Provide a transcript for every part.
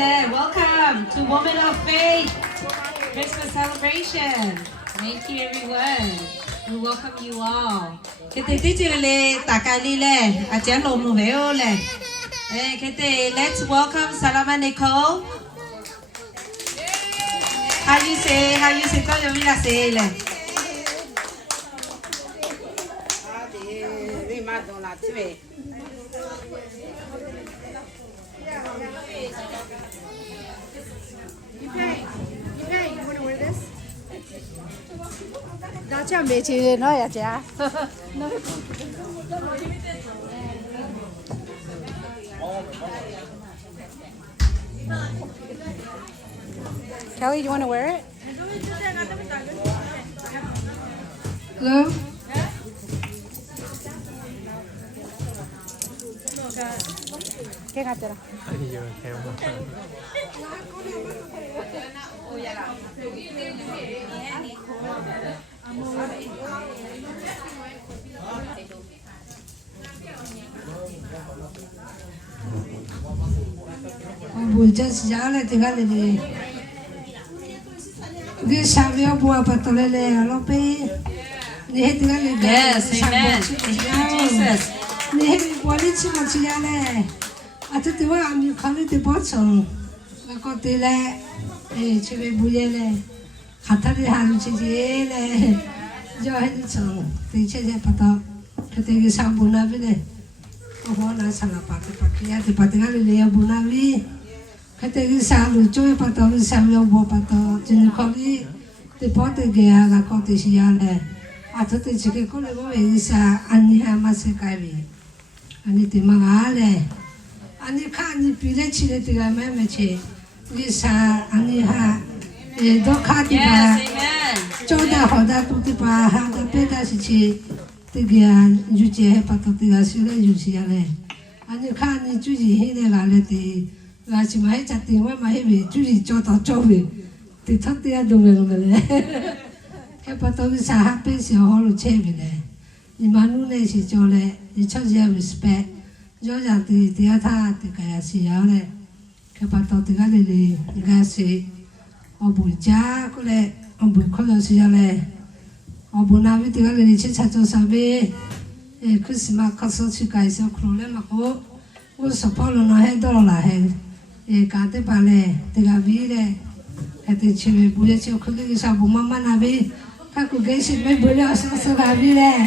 Welcome to Women of Faith Christmas celebration. Thank you, everyone. We welcome you all. Let's welcome Salama Nicole. How you say? You want to wear this? Đó chứ mẹ chị nói à cha. Kelly, you want to wear it? Hello? Cái ngặt rồi. Buổi chơi giá này thì cái này đi sao với bùa bắt đầu lên nó bị đi hết cái này Yes, amen. Thank you, Jesus. đi hết bùa đi chim mà chỉ này à tôi nói anh không đi bắt xong là có thể là chỉ về bùa này khát đi hàng chỉ này cho hết xong thì chơi bắt đầu cái sao bùa nào vậy oh na sala pakai thì pakai cái này bùa nào vậy cái sao rồi chơi bắt đầu sao với bùa bắt đầu chỉ có đi thì bắt đầu cái là có thể gì này à tôi chỉ cái con này có vẻ sao anh hay mà sẽ cái gì anh thì mang à anh khá anh bị lấy chỉ lấy thì cái mấy chị cái sao anh ha đó khá thì bà cho đã họ đã tụt thì bà ha đã biết là gì thì cái dù gì bắt đầu thì cái sự là dù gì này anh khá anh chú gì hết là thì là chỉ mà hết chặt tiền mà hết bị chú gì cho tao cho về thì thắt tiền đồ về này cái bắt đầu cái sao hát bây giờ họ luôn chơi về này nhưng mà lúc này chỉ cho này chỉ cho gì respect cho rằng thì tha thì cái gì này cái bắt đầu thì cái này cái gì ở buổi cha có lẽ ở buổi khó là gì này ở buổi nào thì cái này chỉ cho sao về Christmas có số chỉ cái số kêu lên mà cô sắp bao lâu nó hết đó là hết cái thế bà này thì cái gì này cái thì chỉ về buổi chiều không cái sao bố mama nào về các cô gái xin mấy bữa nào sao cái gì này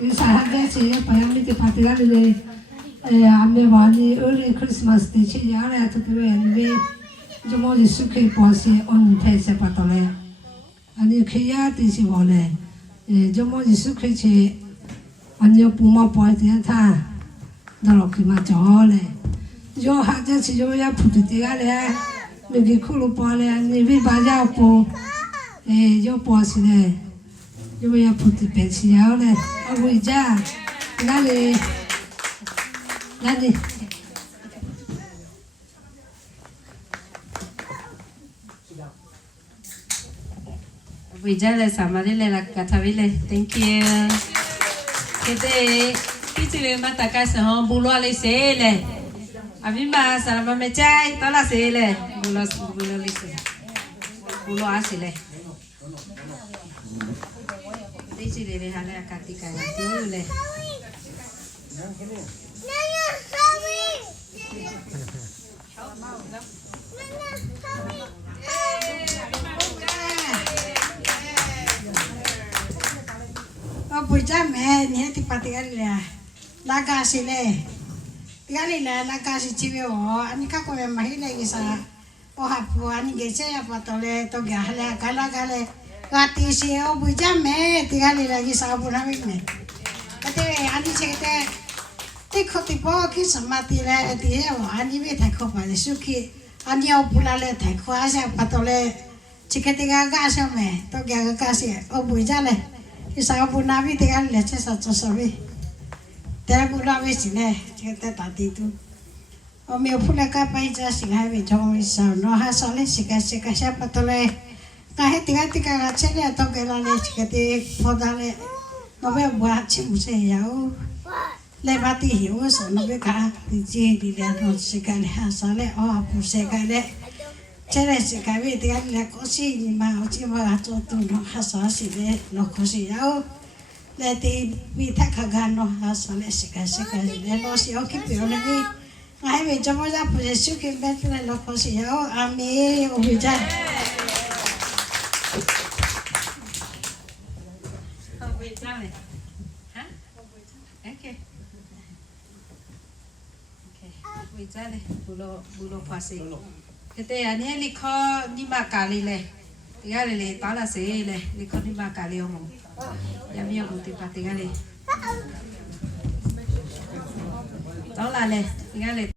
cái sao hát cái gì phải làm cái party cái này ଆମେ वाली early Christmas thì chỉ nhớ là tụi tôi về जो मुझे सुखे पासे उन पैसे पता ले अनि खिया ती सी वाले जो मुझे सुखे चे अन्य पुमा पाए दिया था दलों की माँ चाले जो हाथ से जो या फुट दिया ले मेरे खुलो पाले अनि भी बाजा पो जो पासे ले जो या फुट पैसे याले अब वो जा नाले Nani. Vijay Samarile la Katavile. Thank you. Kete kitile mataka sa hon bulo ale sele. Avima salama mechai tola sele. Bulo lise. Bulo asile. Dicile le hale akatika ya tule. Buổi cha mẹ nhé thì bắt cái là laga xí lệ, cái này là laga xí chỉ về họ, anh các cô em mấy này cái sao, họ học của anh cái xe bắt đầu lệ, tôi gà lệ, cái laga lệ, cái tí xí ở buổi cha mẹ thì cái này là cái sao buồn lắm mẹ, cái thế anh đi chơi cái thì không thì bỏ cái什么thì là thì họ anh đi về thành phố phải suy khi anh yêu bùn lệ thành phố anh sẽ bắt đầu lệ, chỉ cái cái gà sao mẹ, tôi gà cái gà xí ở buổi cha lệ. Cái sao bún nào thì cái này chỉ sao cho sao vậy? Thế bún nào vậy này, cái thế ta đi tu. Ở miêu phụ là cái bây giờ sinh hai vợ chồng sao nó hai sao lấy cái sao bắt đầu lấy cái hết cái chơi này tôi cái là lấy cái thì phô ra lấy nó bây giờ chim sẽ giáo 来把地有我手那边干，你今天两头时间嘞，还少嘞哦，不时间嘞，这来时间为点来可惜你嘛，我今晚做多了，还少时嘞，那可惜然后来的为他看看咯，还少嘞时间嘞，老师要去表嘞为，我还没怎么样，不是手机买出来那可惜然后阿妹我回家。回家嘞，哈 ？OK。回家嘞，不落花生。Kita ni likho ni makali le, tinggal le, tala se le, likho ni makali omong. Ya mi omong tipa tinggal le. Tala le, tinggal le.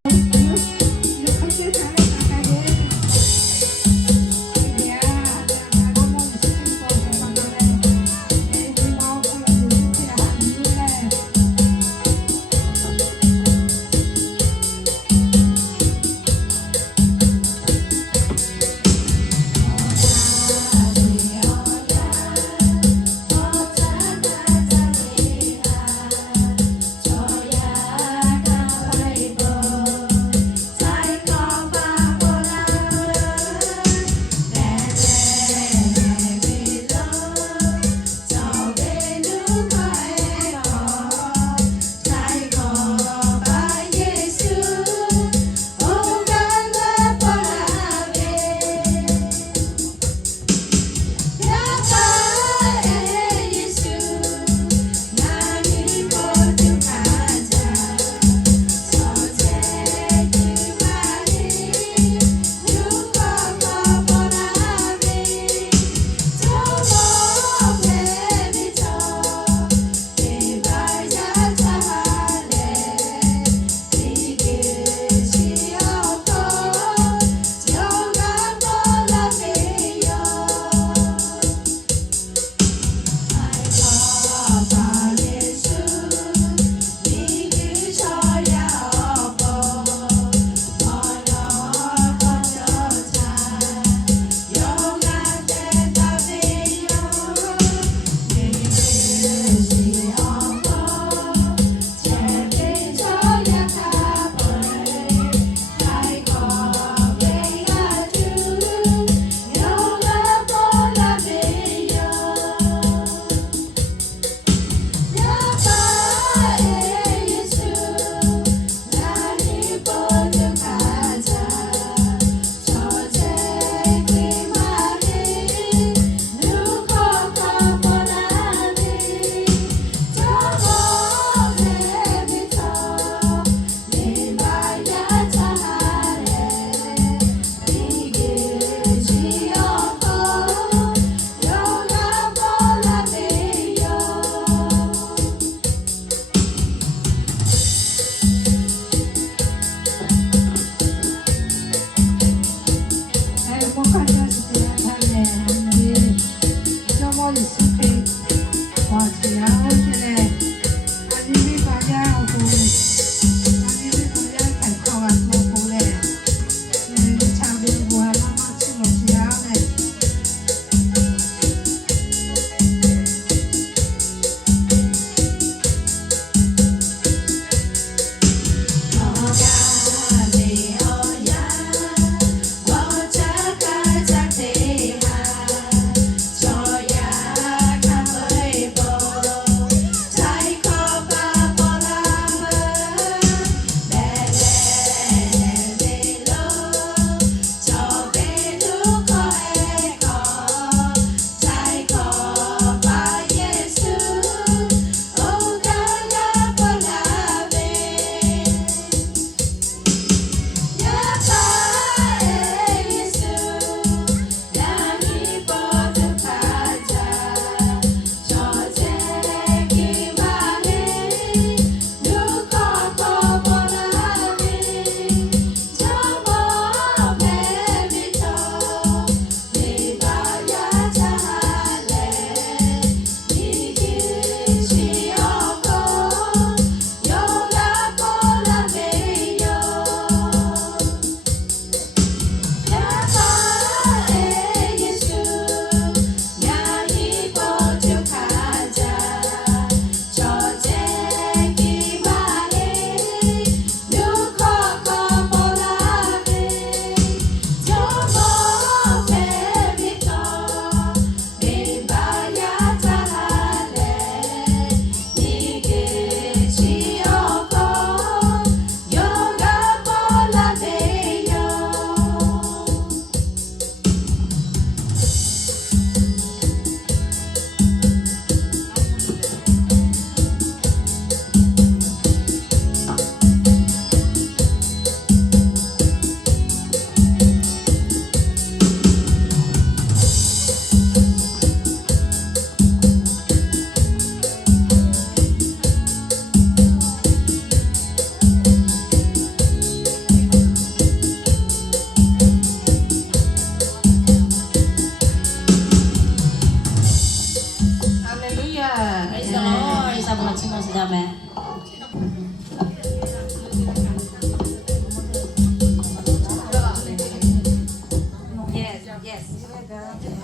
เ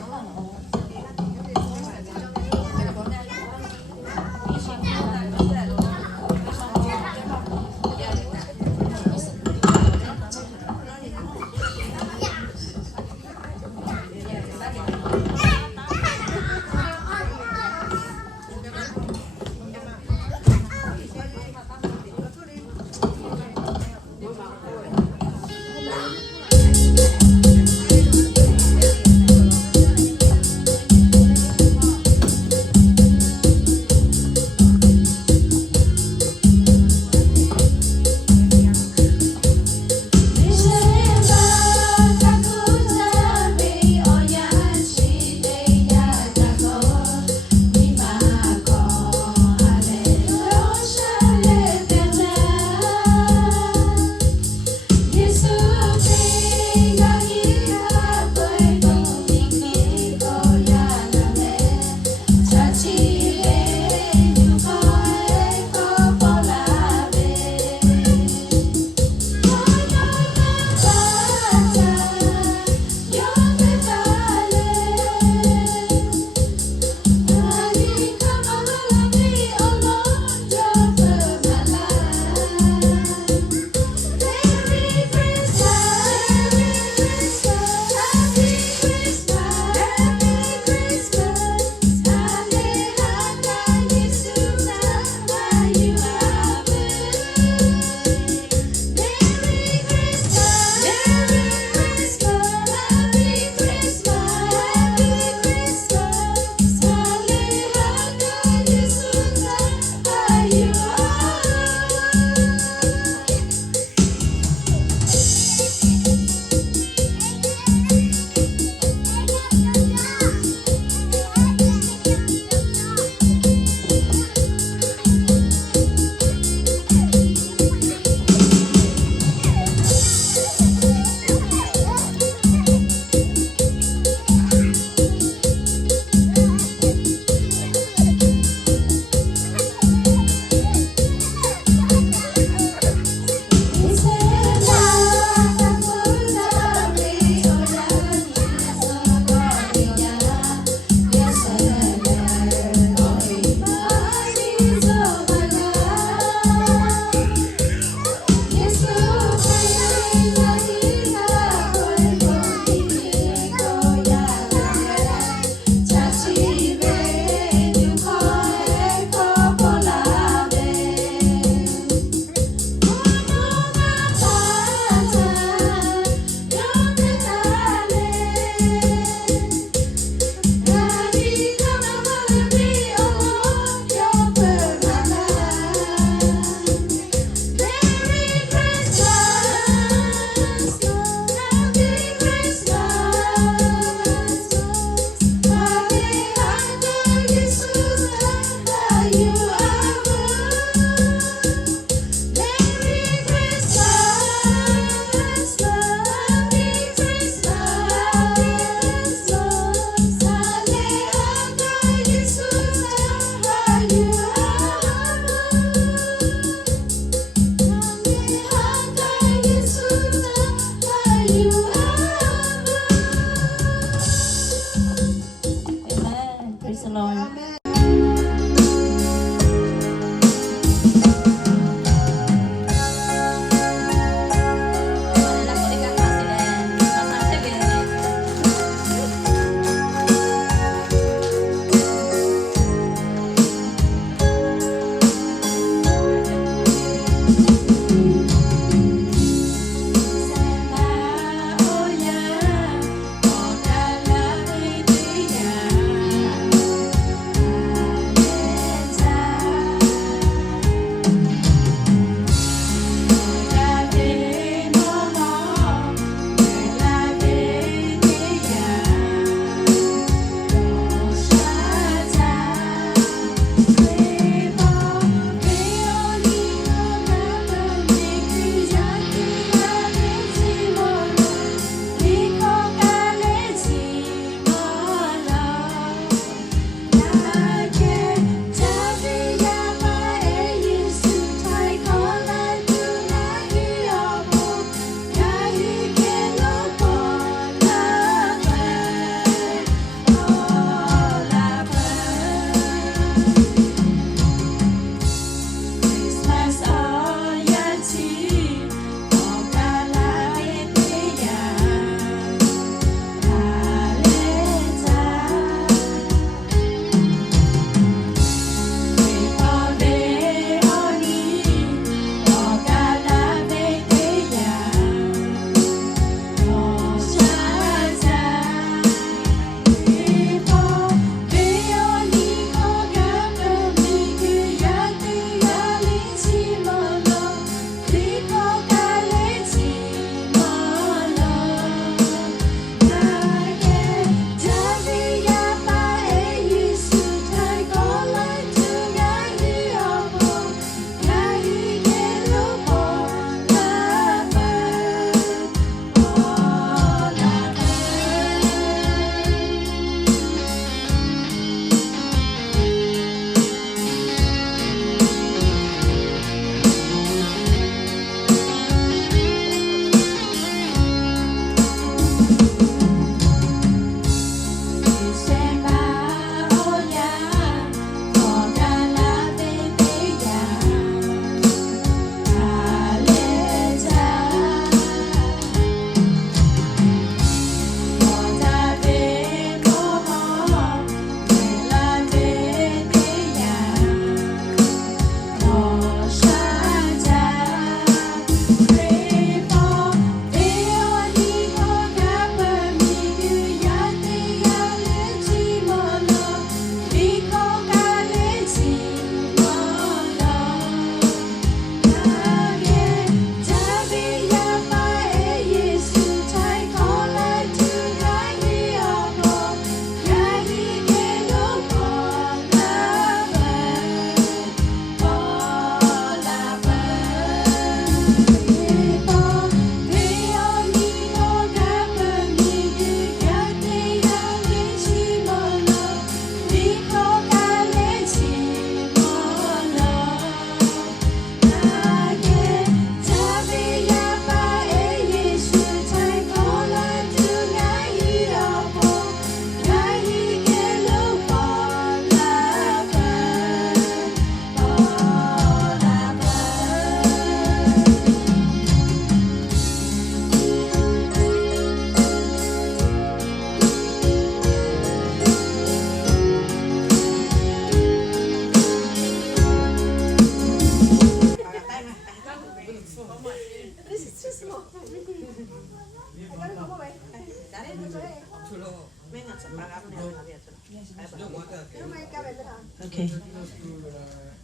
Okay.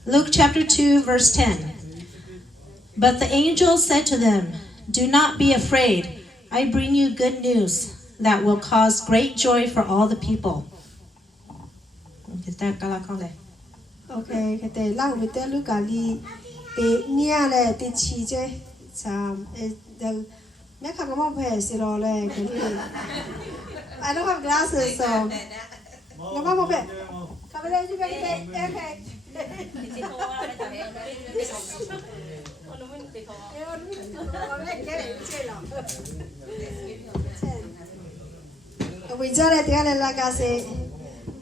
Luke chapter 2, verse 10. But the angel said to them, "Do not be afraid. I bring you good news that will cause great joy for all the people." Okay, cái tệ lao với tệ lúc cả đi tệ nia lệ tệ chi chứ sam the mấy khang không phải xí rồi lệ cái gì I don't have glasses so không phải come lên chứ cái tệ okay bây giờ là tiếng là cái gì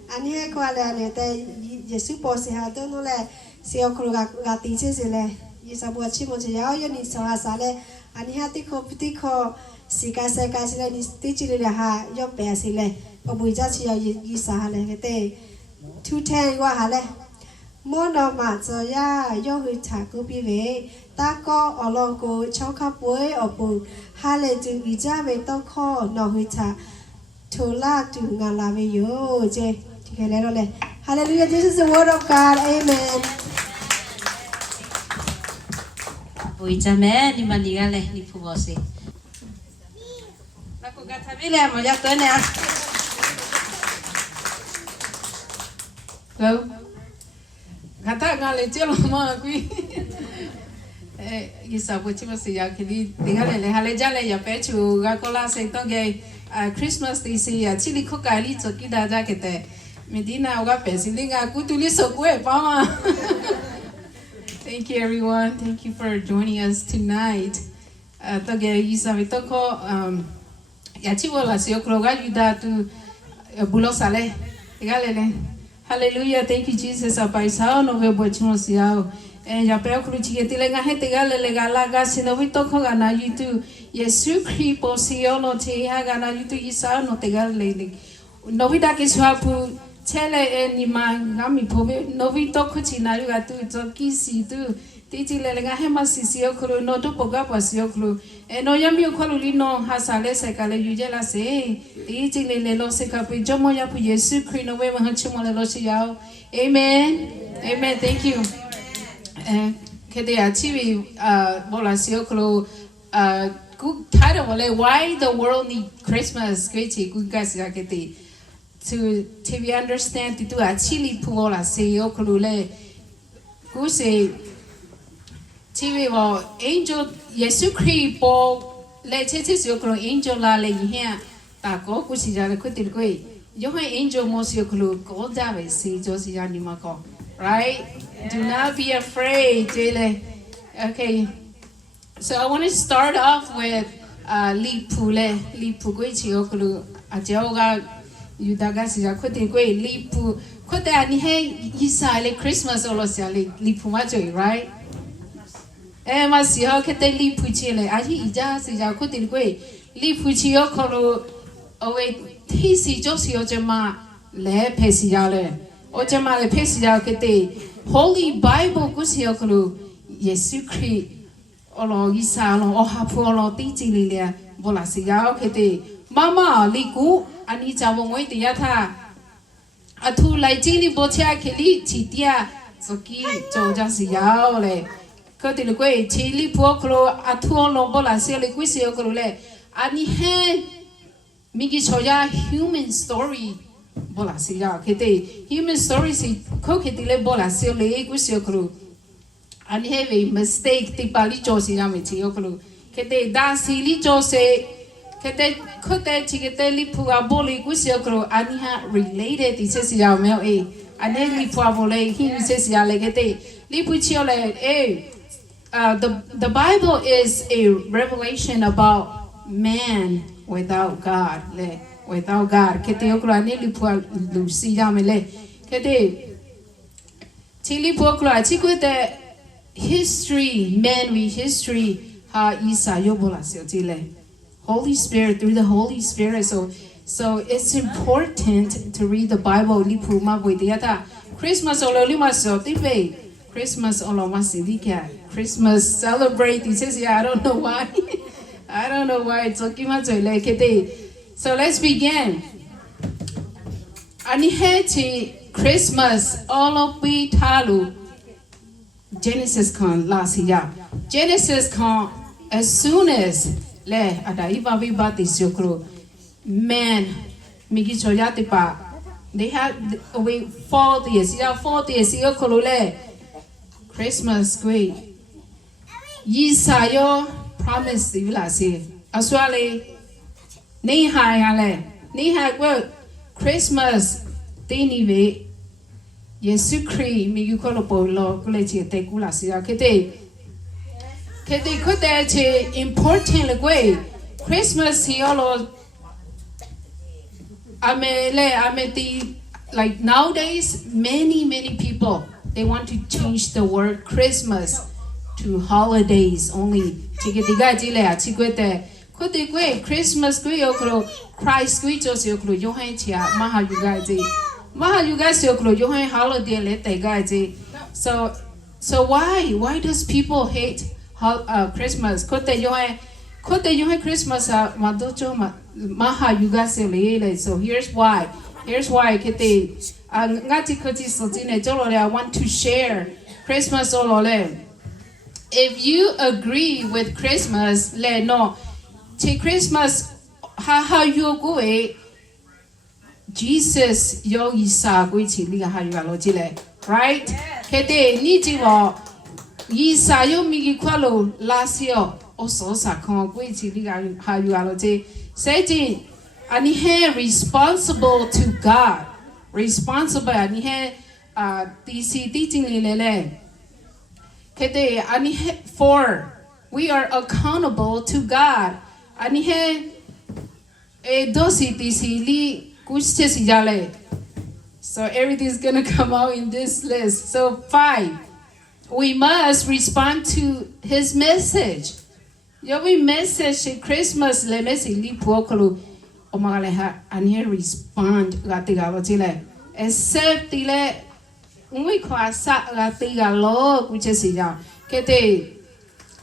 anh ấy qua là này tệ Yesu posi ha to no le se okro ga ti che se le yesa bo chi mo che ya yo ni so ha sa le ani ha ti ko si ka se le ni ti chi le ha yo pe se le o bu ja chi ya yi sa ha le ke te tu ten wa ha le mo no ma zo ya yo hu cha ku pi ve ta ko o lo ko chau kha poi o bu ha le tu bi ja ve to kho no hu cha to la tu nga la ve yo che ke le ro le Hallelujah, this is the word of God. Amen. Ôi cha mẹ, nhưng mà đi ra này, đi phụ bò xí. Là cô gái thay biết mà ra tới nè. Đâu? Gái thay ngã lên chưa mà quý. Cái sao bữa chứ mà xí giờ khi đi ra này, hà lên ra này, giờ bé chú gái cô la xí tông cái Christmas thì xí, chỉ đi khóc cái đi cho cái đa ra cái tệ. Medina uga pesilinga kutuli sokwe pama. Thank you everyone. Thank you for joining us tonight. Toge isabe toko yachibola sio kroga yuda tu bulo sale. Igalele. Hallelujah. Thank you Jesus. Apaisao no ve bochimo siao. Ya peo kruchigeti lenga hete galele galaga sinovi toko gana yutu Yesu kripo sio no te ha gana yutu isao no te galele. Novida ke swapu Chele ni ngami pobe novi toko china yuga tu zoki si tu titi le nga hema sisio kru no to poga pasio kru no yami okolu lino hasale se kale yujela se titi le lo se kapi jomo ya pu Yesu Kristo we ma chumo le lo yao. Amen. Amen. Thank you. Kede achivi bola sio kru good title wale why the world need Christmas great good guys ya kete to we understand to actually puola se yo kulule ku se TV wo angel Yesu Christ po le che che yo kulu angel la le hia ta ko ku si ja le ku til ko yo hai angel mo si yo kulu ko da be si jo si ja ni ma ko right do not be afraid jele okay so I want to start off with li pu ko chi yo kulu a jo ga Yudaga si ja kote ko lipu kote ani he isale Christmas olo si ale lipu ma joy right ma si ho kete lipu chile a hi ija si ja kote ko lipu chi yo kolo owe thi si jo si o jema le phe si ja le o jema le phe si ja kete Holy Bible ko si yo kolo Yesu Christ olo isalo o ha pu olo ti chi le le bola si ja kete mama liku ani jawo ngoi te yatha athu lai chi li bo cha kheli chi tia zoki jo ja si yao le ko te le ko chi li po kro athu lo bo la se le ku se ko le ani he mi gi choya human story bo la si ya kete human story si ko kete le bo la se le ku se ko ani he ve mistake ti pa li jo si ya me chi yo ko kete da si li jo se Kete kote chikete lipuga boli kusio kro aniha related isesi ya meo ane lipua bole him isesi ya legete lipuchio le the Bible is a revelation about man without God le without God kete okro ane lipua lusi ya mele kete chili pokro chikute history man with history ha isa yobola sio chile Holy Spirit through the Holy Spirit. So it's important to read the Bible. Christmas Christmas Christmas celebrate. He says, yeah, I don't know why. I don't know why. It's okay. So let's begin. Aniheti Christmas all of we talu. Genesis con last year. Genesis con as soon as le ada iba viba tisukro man migi choyati pa. They had we 40 years. Yeah, 40 years. Kolule Christmas great. Yisayo promise you la say. Aswale ni hai ale ni hai work Christmas tini ve Yesu Christ mi you call polo kulechi te kula sia kete kote che important le way Christmas hiolo ameti like nowadays many people they want to change the word Christmas to holidays only chikitiga jile achikwete kote kwe Christmas kwe okro Christ kwe jos okro yohan chia maha you guys okro yohan holiday le te gaji so why does people hate Christmas kote yohan Christmas madocho maha you guys le so here's why kete ngati koti sotine jolole I want to share Christmas olole. If you agree with Christmas, le no. Take Christmas, how you go Jesus yo isa go chi liga ha you lo jile. Right? Kete ni ji wo isa yo mi gi kwalo last year also sa kon go chi liga ha you lo ji. Say ji ani he responsible to God. Responsible ani he DC teaching le. For we are accountable to God. So everything is gonna come out in this list. So 5, we must respond to His message. Your message Christmas le message li puokolo. Omagaleha and respond gatigalo except the we kwasa gatiga lo which is ya kete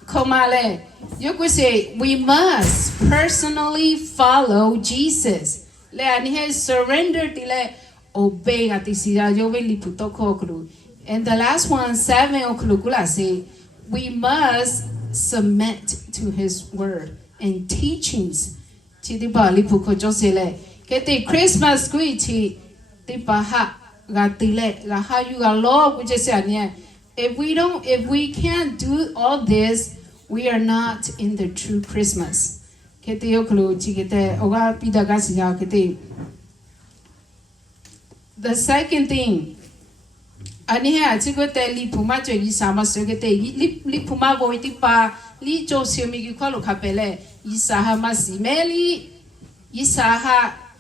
komale you could say we must personally follow Jesus le ani surrender tile obey atisia yo veli putoko kru and the last one 7 okulukula say we must submit to His word and teachings chidiba lipuko josele kete Christmas kuichi tipaha if we can't do all this, we are not in the true Christmas. The second thing,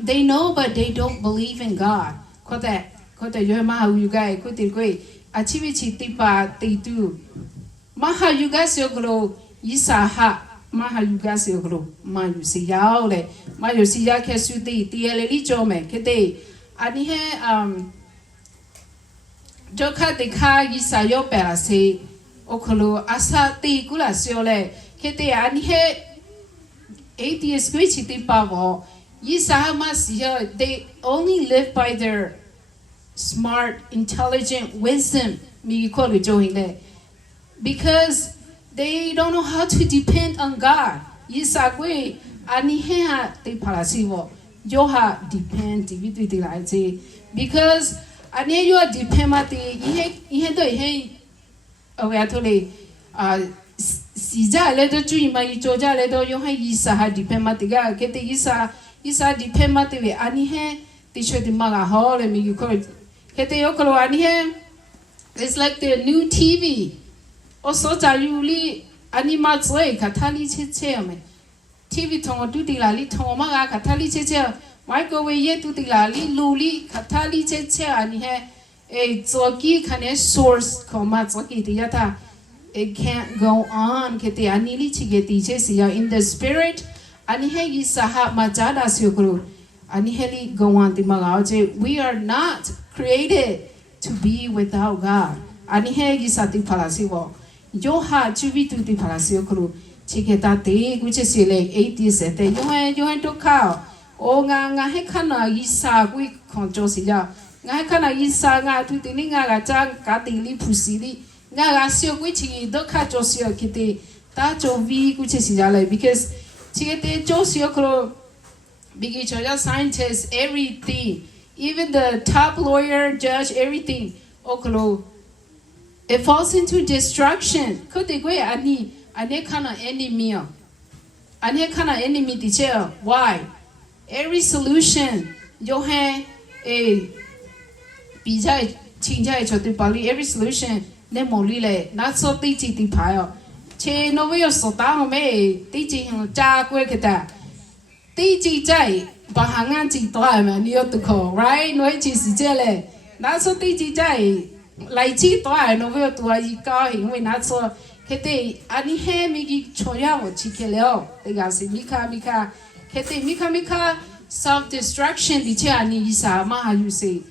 they know but they don't believe in God. Kote yo maha you guys kote kwe achivichi tipa titu maha you guys yoglo yisaha maha you guys yoglo ma you si yao le ma you si ya kesu ti ele li chome kete ani he joka de kha yisayo pera se okolo asa ti kula sio le kete ani he atheist kwe chi tipa wo yisaha ma si they only live by their smart, intelligent wisdom because they don't know how to depend on God. Yisagwe aniha te palasivo yoha depend because ane you depend mati ihe to ihe awatole sija le to chui mai choja le to yoha yisa depend mati ga kete yisa depend mati we anihe tisho di maga hole mi you call it's like the new TV. Also, TV tongo tu dilali tongo maga katali cheche. Microwave ye tu dilali luli katali cheche ani he a zoki kane source koma zoki diata. It can't go on. Kete anili chigeti chesiya in the spirit. Ani he yisaha majada syukru. Ani heli go on di magaje. We are not created to be without God. Anihegi sati palasivo. Yoha chubitu di palasio kru. Chiketa te, which is 80 sete. You had to cow. o nga he kana isa kui konjo siya nga kana isa nga tu tini nga ga chang ka tili pusili nga ga sio kui chi do ka jo sio kite ta jo vi ku che siya lai because chigete jo sio kro bigi choja scientists everything even the top lawyer judge everything oklo it falls into destruction kote gwe ani kana enemy ani kana enemy teacher why every solution yo ha bi jai ching jai chote pali every solution ne moli le na so ti chi ti pha yo che no we yo so ta me ti chi cha kwe keta ti chi jai ba hangan chi to ma ni yo to ko right no chi si je le na so ti chi jai lai chi to no we yo to yi ka hin we na so kete ani he mi gi choya wo chi ke leo te ga si mika kete mika self destruction di che ani isa ma ha yu se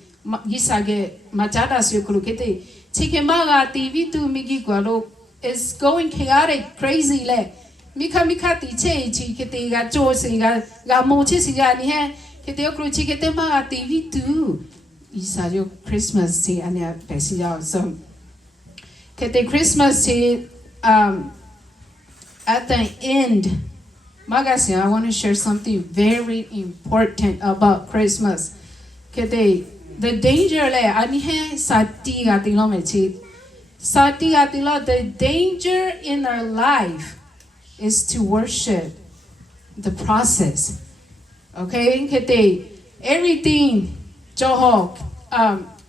isa ge ma jada se ko kete chi ke ma ga tv tu mi gi ko lo is going chaotic crazy le mika ti che chi kete ga jo se ga mo che si ga ni he kete ko chi kete ma ga tv tu isa yo Christmas si ani a pe si ya so kete Christmas si at the end, Magasi, I want to share something very important about Christmas. The danger the danger in our life is to worship the process. Okay? Everything,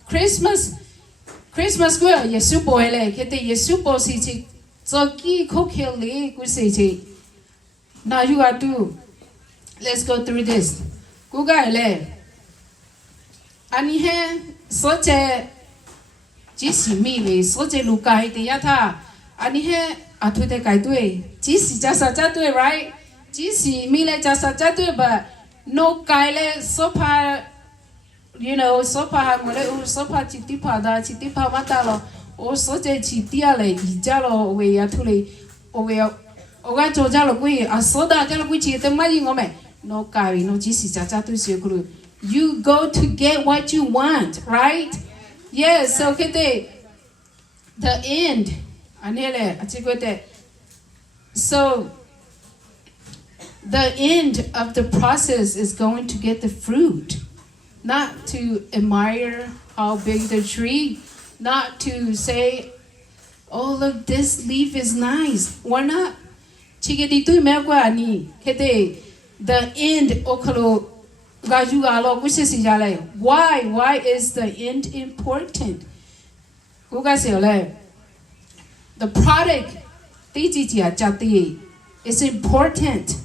Christmas ko Yesu boy le, Yesu bo si so ki kokeli kusiti. Now you got to let's go through this. Kuga le. Ani he soche jisi mi le soche luka ite yata. Ani he atute kai tue. Jisi jasa jatue right? Jisi mi le jasa jatue but no kai le sopa sopa ngole sopa chitipa da chitipa matalo. O soje chitia le jalo we atule o we o ga jo jalo kui a soda jalo kui chi te mai ngome no kai no jisi cha tu se kru you go to get what you want right yes so kete the end anele achikote so the end of the process is going to get the fruit not to admire how big the tree not to say, oh look, this leaf is nice. We're not. The end okalo gajugalo why is the end important? The product is important.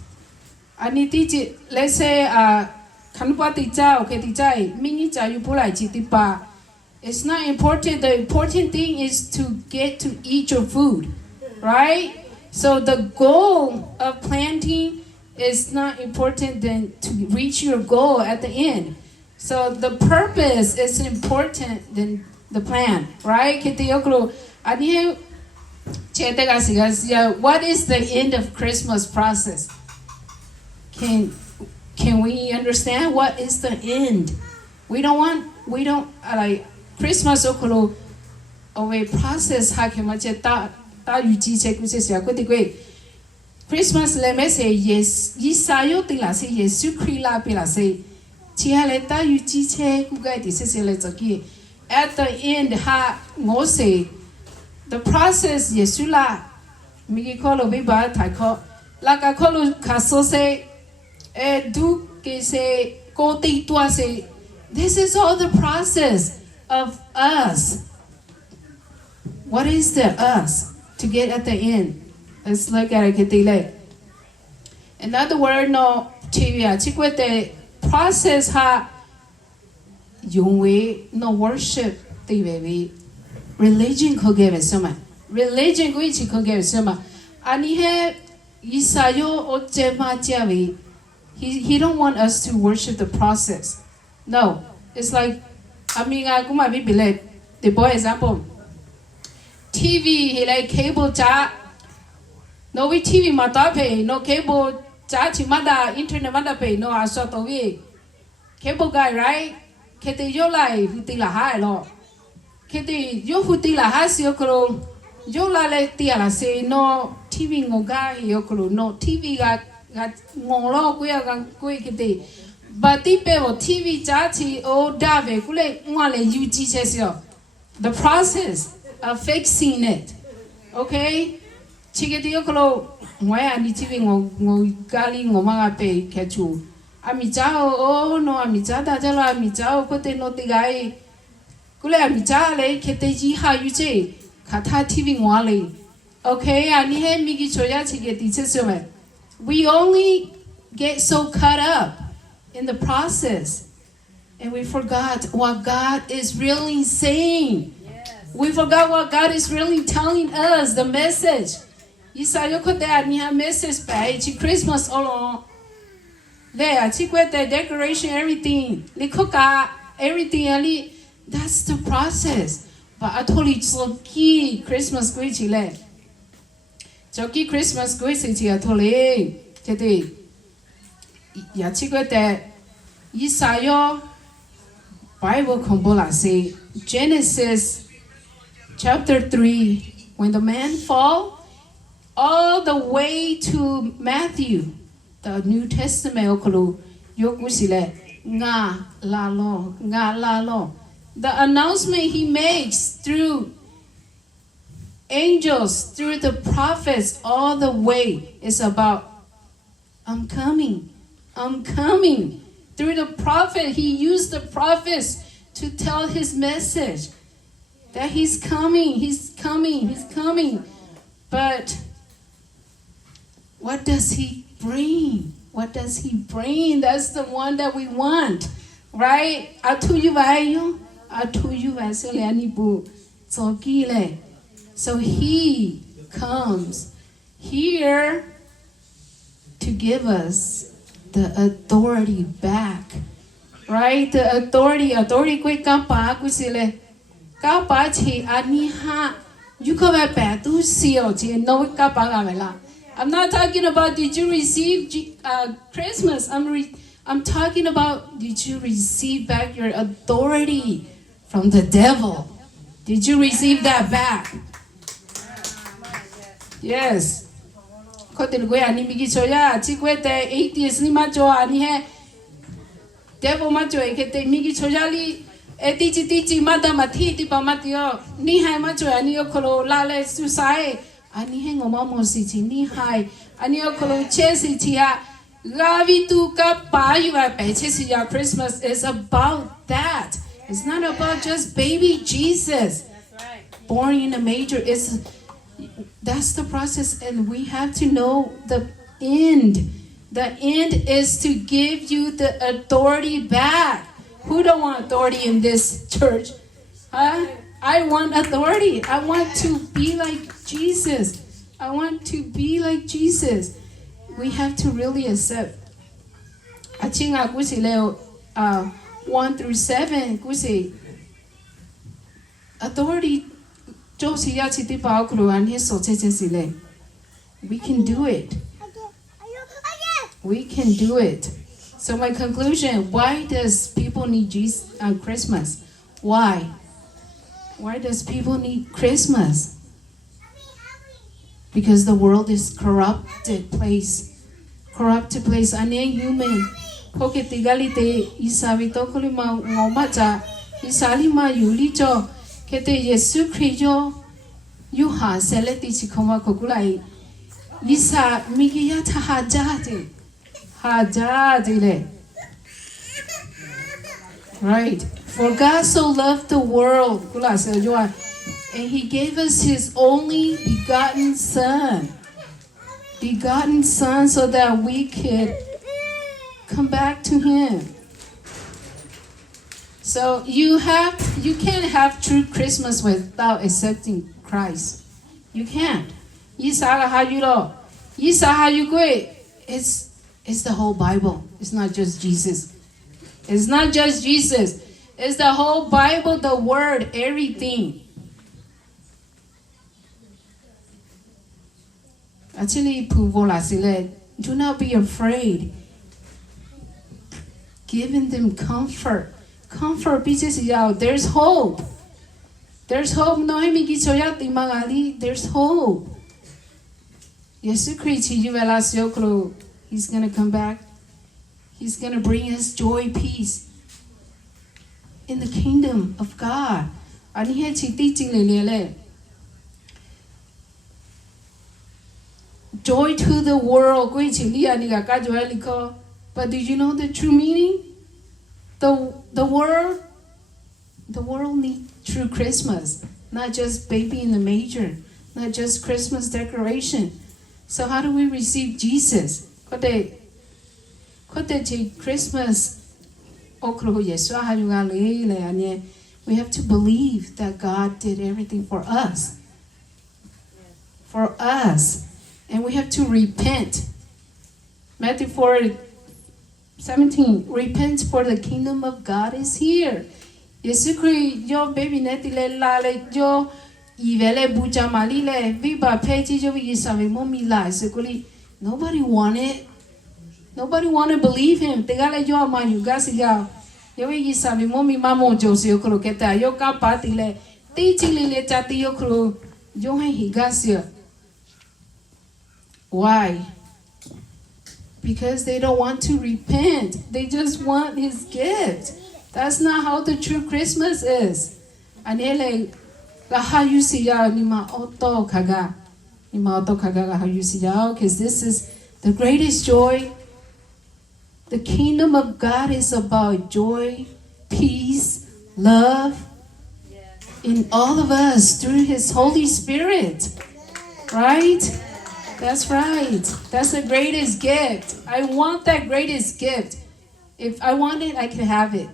Let's say it's not important. The important thing is to get to eat your food, right? So the goal of planting is not important than to reach your goal at the end. So the purpose is important than the plan, right? What is the end of Christmas process? Can we understand what is the end? We don't like Christmas okolo owe process hakemache ta yuji che kuse sia ko digwe Christmas le me se yes yisayo tila se Yesu Krila pila se chia le ta yuji che ku ga di se le zoki at the end ha ngo se the process Yesu la mi ko lo be ba ta ko la ka ko lo ka so se du ke se ko ti tua se this is all the process of us. What is the us to get at the end? Let's look at it. Another word no chivia chikwete process ha yungwe no worship the baby. Religion ko give sama. Religion ko ichi ko give sama. Ani he isayo ochema chiavi. He don't want us to worship the process. No. It's like I might be like the boy example. TV he like cable cha. No we TV matape no cable Chachi mada internet mada pay no aso to we. Cable guy right? Kete yo lai hutila hai lo. Kete yo hutila has yo kro. Yo la le tia la se no TV ngoga yo kro no TV ga ngolo kuya ga kui kete. But the people TV chachi o dave kule ngale yuji chesio. The process of fixing it. Okay? Chigeti yo kro Why I need to go gali ngoma pe kechu. Amichao oh no amichada jalo amichao kote no tigai. Kule amichale kete ji ha yuje kata TV ngwale. Okay, ani he migi choya chigeti chesome. We only get so caught up in the process, and we forgot what God is really saying. We forgot what God is really telling us. The message. Isayo ko there ni ha message page Christmas all there chi kwet the decoration everything likoka everything ali that's the process but atoli choki Christmas kwe chi le choki Christmas kwe chi atoli tete ya chi kwet the Isayo Bible kombola say Genesis chapter 3 when the man fall all the way to Matthew, the New Testament okulu yokusile nga la lo. The announcement he makes through angels, through the prophets, all the way is about I'm coming. Through the prophet, he used the prophets to tell his message that he's coming. But what does he bring? That's the one that we want, right? So he comes here to give us the authority back, right? The authority kwe kapa kusile kapa chi aniha you come back to see no kapa gamela. I'm not talking about did you receive Christmas. I'm talking about did you receive back your authority from the devil? Did you receive that back? Yes. Kote gue ani migi choya chikwete atheist ni macho ani he devil macho ekete migi choyali etichi mata mati ti pamatio ni hai macho ani okolo lale susai ani he ngoma mositi ni hai ani okolo chesi tia gavi tu ka pa yu ba pe chesi ya Christmas is about that. It's not about just baby Jesus born in a manger. That's the process, and we have to know the end. The end is to give you the authority back. Who don't want authority in this church? Huh? I want authority. I want to be like Jesus. I want to be like Jesus. We have to really accept. I think 1 through 7 authority. We can do it. We can do it. So my conclusion, why does people need Jesus on Christmas? Why? Why does people need Christmas? Because the world is corrupted place. Corrupted place. Ane human. Koke tigalite isabito kolima ngomacha isalima yulicho. Kete Yesu Kristo yuha seleti chikoma kokulai lisa migiyata hajati le. Right. For God so loved the world and he gave us his only begotten son so that we could come back to him. So you can't have true Christmas without accepting Christ. You can't. It's the whole Bible. It's not just Jesus. It's not just Jesus. It's the whole Bible, the word, everything. Actually, Do not be afraid. Giving them comfort. Comfort because there's hope. There's hope. There's hope. Yesu Christ, He's going to come back. He's going to bring us joy, peace in the kingdom of God. Joy to the world. But do you know the true meaning? The world needs true Christmas, not just baby in the manger, not just Christmas decoration. So how do we receive Jesus? Christmas. We have to believe that God did everything for us. For us. And we have to repent. Matthew 4:17. Repent, for the kingdom of God is here. Yesu Christ, yo baby neti le la le yo ivele buja mali le viva pechi yo yisami momi la sekuli. Nobody wanted. Nobody want to believe him. Tegale yo amanyu gasi ya. Yo yisami momi mamo Jose okro keta yo kapati le tichi le chati yo kro yo he higasi. Why? Because they don't want to repent. They just want his gift. That's not how the true Christmas is. Anele how you see ya nima oto kaga. Nima oto kaga how you see ya, because this is the greatest joy. The kingdom of God is about joy, peace, love in all of us through his Holy Spirit. Right? That's right. That's the greatest gift. I want that greatest gift. If I want it, I can have it.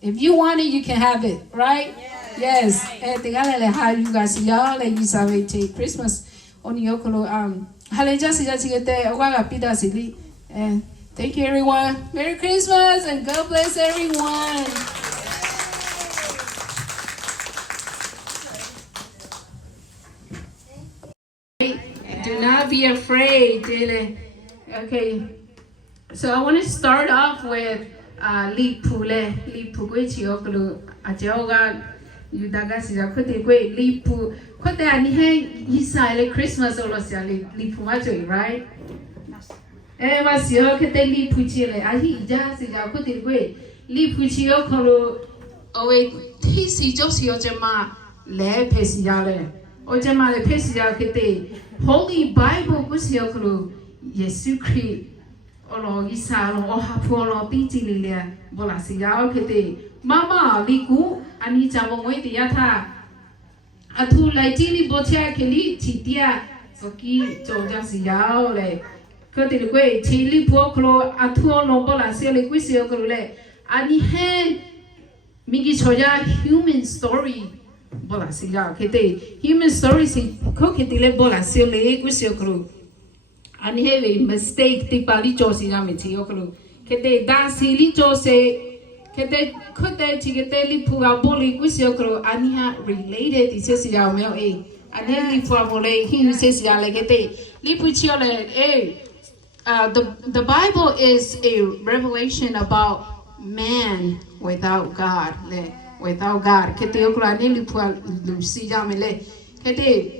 If you want it, you can have it. Right? Yes. How you guys y'all you celebrate Christmas on Yokolo and thank you everyone. Merry Christmas and God bless everyone. Do not be afraid, Dylan. Okay, so I want to start off with Lipule, Lipuguchi Okulu, Ajoga, Yudagasi, Kote, Lipu, Kote, and he Yisai Christmas or Lipumajo, right? Eh, was your Kate Lipuchile, I just put it away. Lipuchio Kolo, away, Tisi Josio Jama, Le Pesiale. Ojama le pesia kete Holy Bible kusiokulu Yesu Christ olo isalo ohapolo titililia bola siya kete mama liku ani jamo moiti yatha athu lai chili bochia keli chitia soki joja siya ole kete le chili poklo athu lo bola sele kusiokulu le ani he migi choya human story. Bola siya kete human stories ko kete le bola sele kusiokru ani have mistake ti pali josi na meti okru kete da sili jose kete kote chigete li puga boli kusiokru ani ha related ti sesia meo ani li puga bole hin sesia le kete li puchiole the Bible is a revelation about man without God. Without God, kete okra nili pua lusi jamele kete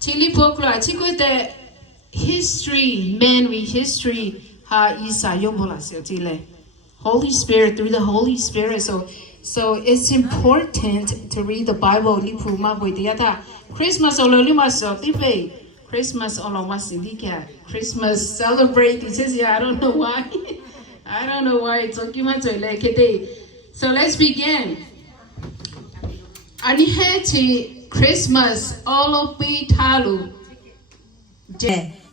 chili pokra chikote history man with history ha isa yomola siotile Holy Spirit through the Holy Spirit so it's important to read the Bible lipu maboidiata Christmas ololima so tipe Christmas olomasidika Christmas celebrate it says I don't know why it's okimato like kete. So let's begin. Aniheti Christmas all be talu.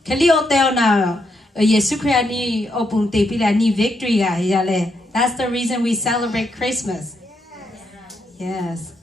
Kali hotel na Yesu Christ ni opun te pila ni victory ga yale. That's the reason we celebrate Christmas. Yes.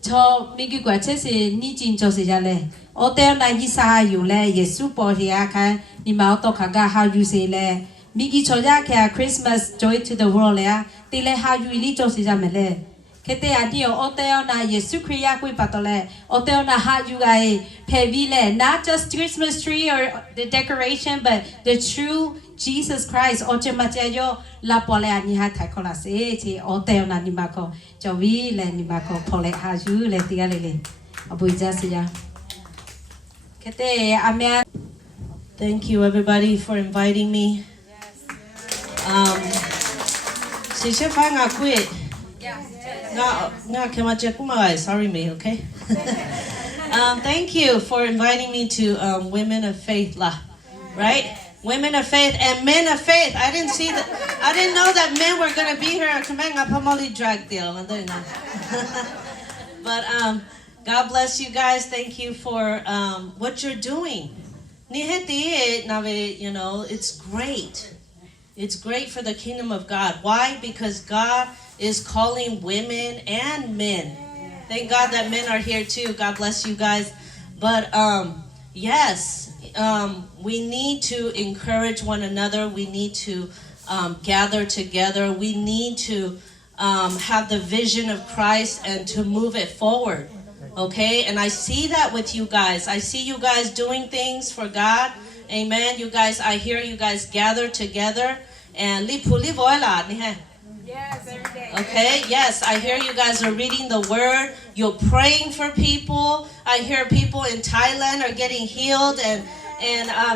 Cho migi kwa chese ni jin cho se yale. Hotel na ji sa yu le Yesu po hia kan ni ma to kaga how you say le. Migi cho ya Christmas joy to the world le. Tile how you really cho se jamele. Kete adio oteona Yesu Kriya kui patole oteona ha you guys pevile not just Christmas tree or the decoration but the true Jesus Christ oche machayo la pole ani ha thaikola se che oteona ni mako jovi le ni mako pole ha you le tigalele abuja siya kete amya. Thank you, everybody, for inviting me. Sorry, me, okay? Thank you for inviting me to Women of Faith, right? Women of Faith and Men of Faith. I didn't know that men were gonna be here. But God bless you guys. Thank you for what you're doing. You know, it's great. It's great for the kingdom of God. Why? Because God is calling women and men. Thank God that men are here too. God bless you guys. But yes, we need to encourage one another. We need to gather together. We need to have the vision of Christ and to move it forward. Okay, and I see that with you guys. I see you guys doing things for God. Amen. You guys, I hear you guys gather together and yes, every day. Okay, yes, I hear you guys are reading the word. You're praying for people. I hear people in Thailand are getting healed and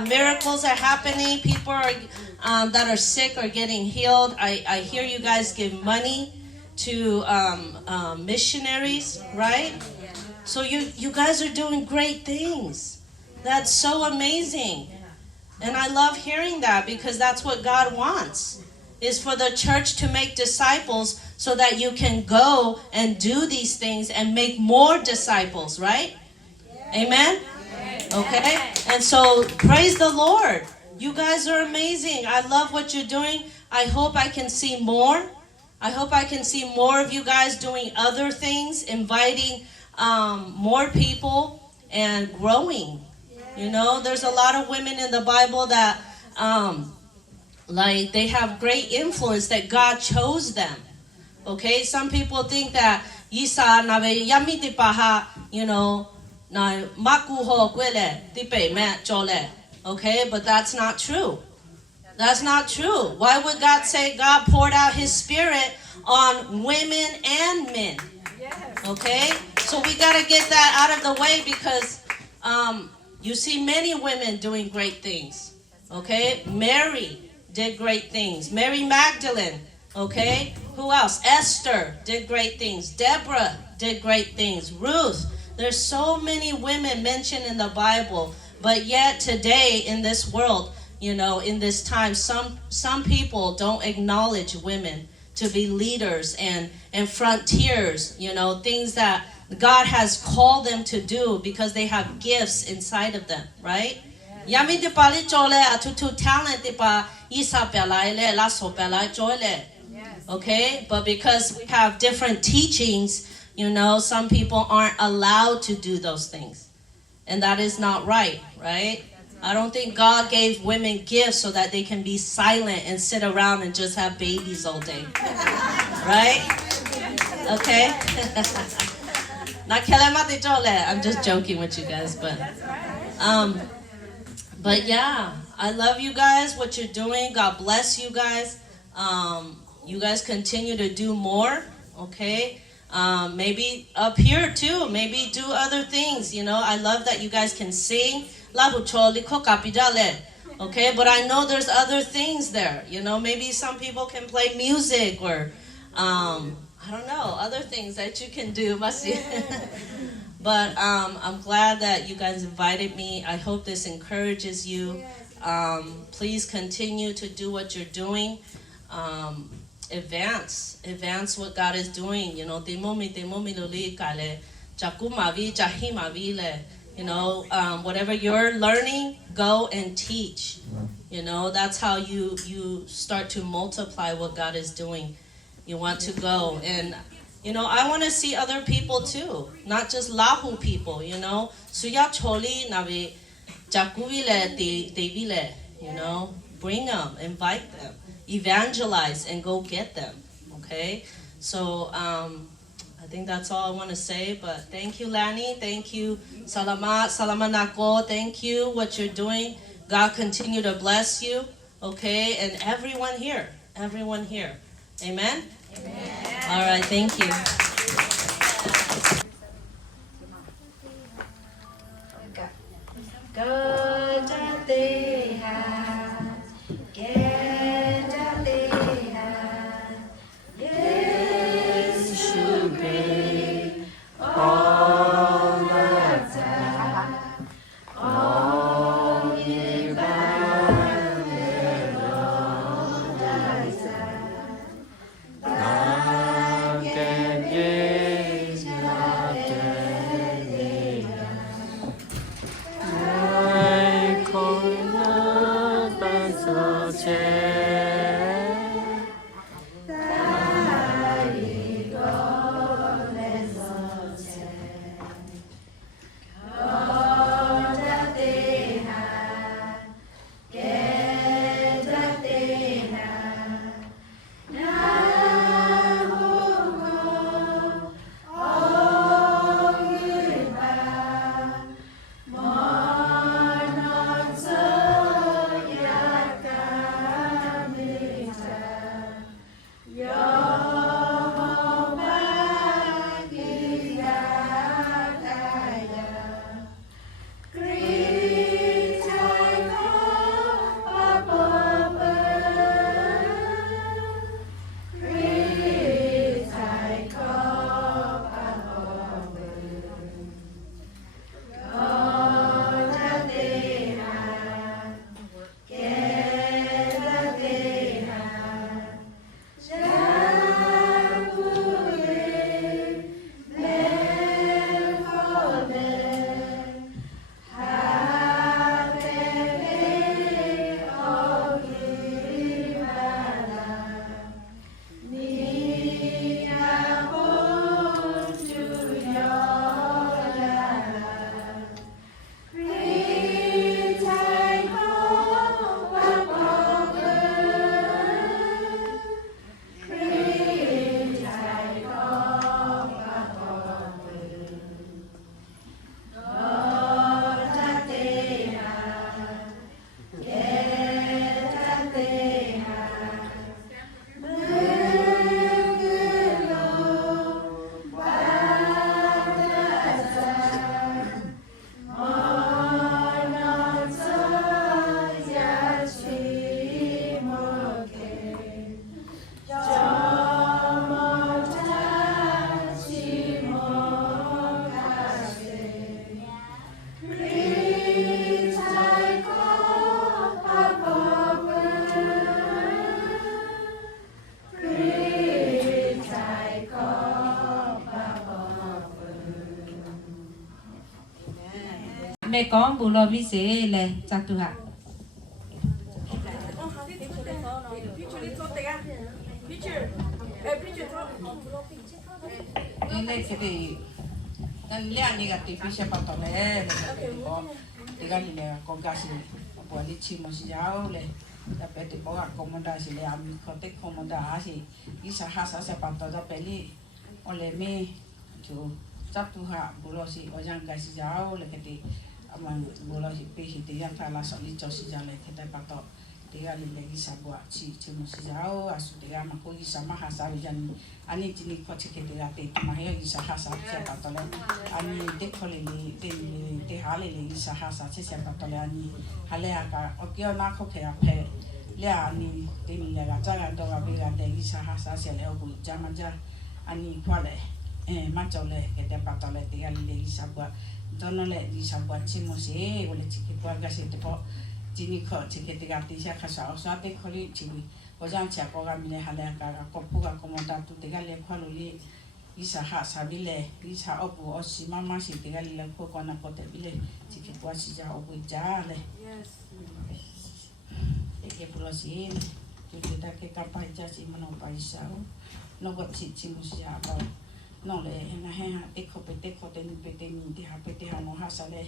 miracles are happening. People are that are sick are getting healed. I hear you guys give money to missionaries, right? So you guys are doing great things. That's so amazing. And I love hearing that because that's what God wants, is for the church to make disciples so that you can go and do these things and make more disciples, right? Amen? Okay? And so praise the Lord. You guys are amazing. I love what you're doing. I hope I can see more. I hope I can see more of you guys doing other things, inviting more people and growing. You know, there's a lot of women in the Bible that like they have great influence, that God chose them. Okay, some people think that Isa nabe yamiti paha, you know, na makuho kwele tipe me chole. Okay, but that's not true. That's not true. Why would God say God poured out his spirit on women and men? Okay, so we got to get that out of the way because you see many women doing great things. Okay, Mary did great things. Mary Magdalene. Okay, who else? Esther did great things. Deborah did great things. Ruth. There's so many women mentioned in the Bible, but yet today in this world, you know, in this time, some people don't acknowledge women to be leaders and frontiers, you know, things that God has called them to do because they have gifts inside of them, right? Yami de pali chole atutu talent de pa isapela ile la sopela chole. Okay, but because we have different teachings, you know, some people aren't allowed to do those things, and that is not right, right? I don't think God gave women gifts so that they can be silent and sit around and just have babies all day. Right? Okay? I'm just joking with you guys, but yeah, I love you guys, what you're doing. God bless you guys. You guys continue to do more, okay? Maybe up here too, maybe do other things, you know. I love that you guys can sing. Okay, but I know there's other things there, you know. Maybe some people can play music or I don't know, other things that you can do. But I'm glad that you guys invited me. I hope this encourages you. Please continue to do what you're doing. Advance what God is doing, you know. You know, whatever you're learning, go and teach. You know, that's how you start to multiply what God is doing. You want to go. And, you know, I want to see other people too. Not just Lahu people, you know. Suya choli navi jakuvile devile, you know. Bring them, invite them, evangelize and go get them. Okay? So, think that's all I want to say. But thank you, Lani. Thank you, Salamanako. Thank you, what you're doing. God continue to bless you, okay? And everyone here. Everyone here. Amen? Amen. All right, thank you. Mẹ con bù lò vi sẽ lệ chặt tu hạ. Ini kita lihat ni kat TV siapa tahu leh, tiga ni leh kongkasi buat licin masih jauh leh. Tapi tu bawa akomodasi leh, ambil kotak akomodasi. Isa hasa siapa tahu tapi ni oleh me tu satu hak bulan si orang kasih jauh leh kita amang bulan si pesi tiga kala soli josi jalan kita patut tiga lagi sabuat si cuma si jauh asu tiga makku isa mahasa hujan ani jini kau cekik tiga te mahir isa hasa siapa tahu leh ani dekoli te hale leh isa hasa siapa tahu leh ani hale agak okey nak kau kaya pe lihat ani te ni lega jangan doa bela leh isa hasa siapa aku jangan jah ani kuale macam leh kita patut leh tiga lagi sabuat dono leh di sabuat cimo sih boleh cekik keluarga sih tepok jini kau cekik tiga tiga kasar usah dekoli cimi orang cakap orang ni hal yang kagak kopu kagak komentar tu tiga leh kalau li isa hak sabile isa opu osi mama sih tiga leh kau kena kote bile cekik buat si jauh opu jale cekik pulau sih tu kita ke kapal jasi menopai sau nogot cimo siapa no le na he teko ni pete ni ti ha pete ha no hasa le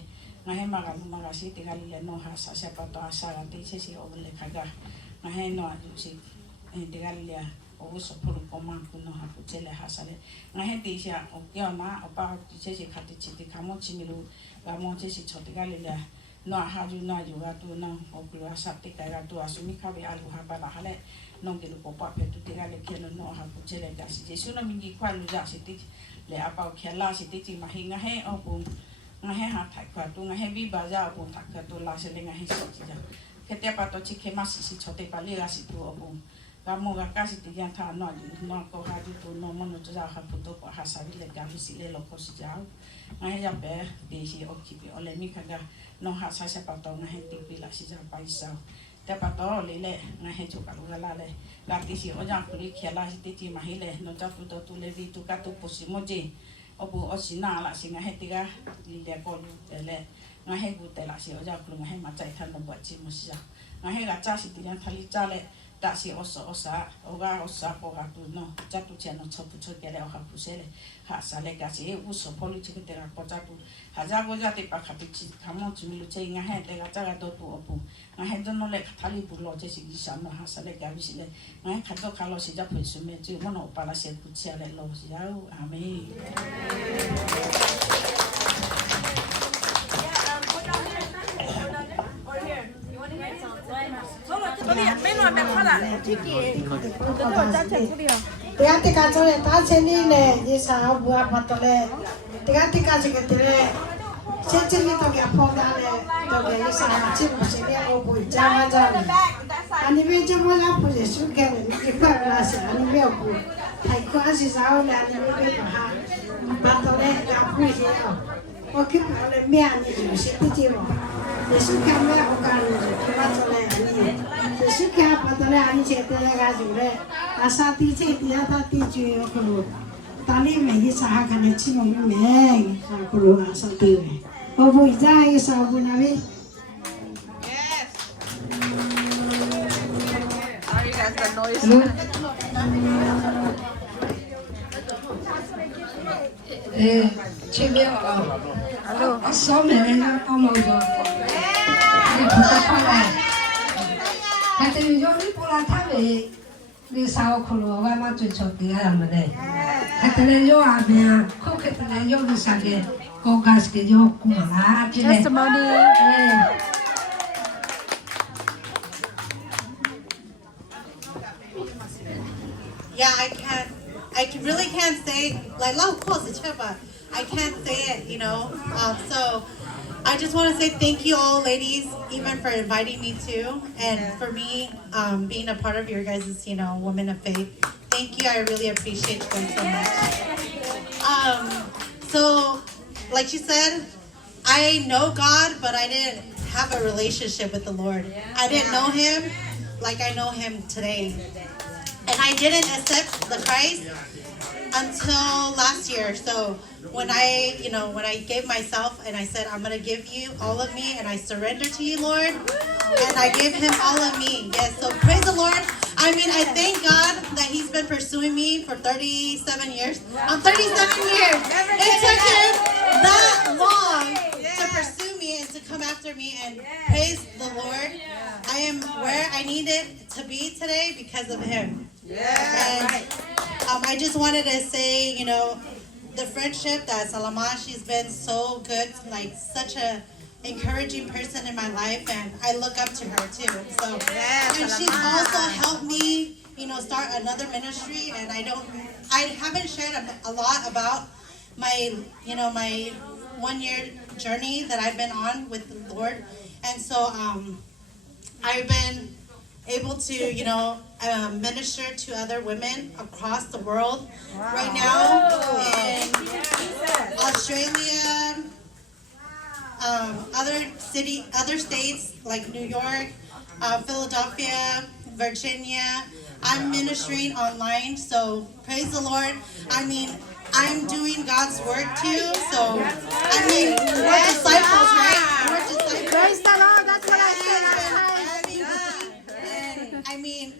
na he maga si tiga le no hasa siapa to hasa te se si o le kaga na he no si tiga le o so pulu koma kuno ha putele hasale ngahe tisha o kiona o pa tse khati chiti kamo chimilu ga mo tse chote ga le no ha ju no ju ga tu no o ku asa te ka ga tu asumi ka be alu ha ba la hale no ke lu ko pa pe tu te ga le kelo no ha putele ga si jesu no mingi kwa lu ja si ti le apa o khela si ti ma hinga he o pu ngahe ha thai kwa tu ngahe bi ba ja o pu thak tu la se le ngahe so ti ja kete pa to chi ke ma si chote pa le ga si tu o pu ga mo ga ka si ti ya tha no ko ha ju tu no mo no ja ha pu to ha sa bi le ga si le lo ko si ja ngahe ya be de si o ki bi o le mi ka ga no ha sa pa to ngahe ti bi la si ja pa isa te pa to le ngahe chu ka lu ga la le la ti si o ja ku ri khela si ti ma hi le no ja tu le vi tu ka tu pu si mo je o pu o si na la si ngahe ti ga li le ko lu le ngahe gu te la si o ja ku ngahe ma chai than no ba chi mo si ja ngahe ga cha si ti ya thali cha le ta si osa o ko ga tu no cha tu che no chopu cho ke le o ha pu se le ha sa le ga si u so poli chi te ga ko cha tu ha ja go ja te pa kha pi chi ka mo chi mi lu che nga he te ga cha ga do tu o pu nga he do no le kha thali pu lo che si gi sa no ha sa le ga bi si le nga kha do kha lo si ja pu su me chi mo no pa la se pu chi le lo si ya amen. Tiga tika sore ta cheni le ye sa bua patole tiga tika chike tere cheni to ke phoda le to ke ye sa chi mo se le o bu ja ja le ani be je mo la pu je su ke le ni pa la se ani be o bu thai ko asi sa o le ani be ha patole ga pu je o ke pa le me ani je se ti je mo ye su ke me o ka le je patole ani yesu ke patole ani che te ga ju le asa ti che ti ya ta ti ju yo ko lo ta li me ye sa ha ka ne chi mo me ha ko lo asa ti o bu ja ye sa bu na we Chimio, so many almost. Hãy subscribe cho kênh Ghiền Mì Gõ để không bỏ lỡ những testimony. Yeah, I really can't say, like, Lahu calls the but I can't say it, you know. So I just want to say thank you all, ladies, even for inviting me too, and for me being a part of your guys' women of faith. Thank you. I really appreciate you guys so much. So like she said, I know God, but I didn't have a relationship with the Lord. I didn't know Him like I know Him today, and I didn't accept the Christ until last year. So when I gave myself and I said, I'm going to give you all of me and I surrender to you, Lord, and I give Him all of me. Yes, so praise the Lord. I mean, I thank God that He's been pursuing me for 37 years. I'm 37 years. It took Him that long to pursue me and to come after me, and praise the Lord. I am where I needed to be today because of Him. And I just wanted to say, the friendship that Salama, she's been so good, like such a encouraging person in my life, and I look up to her too. So, and she's also helped me, start another ministry. And I haven't shared a lot about my, my 1 year journey that I've been on with the Lord, and so I've been able to, minister to other women across the world. Right now in Australia, other states like New York, Philadelphia, Virginia. I'm ministering online, so praise the Lord. I mean, I'm doing God's work too, so I mean, we're disciples, right? We're disciples. Praise the Lord. That's what I said. I mean,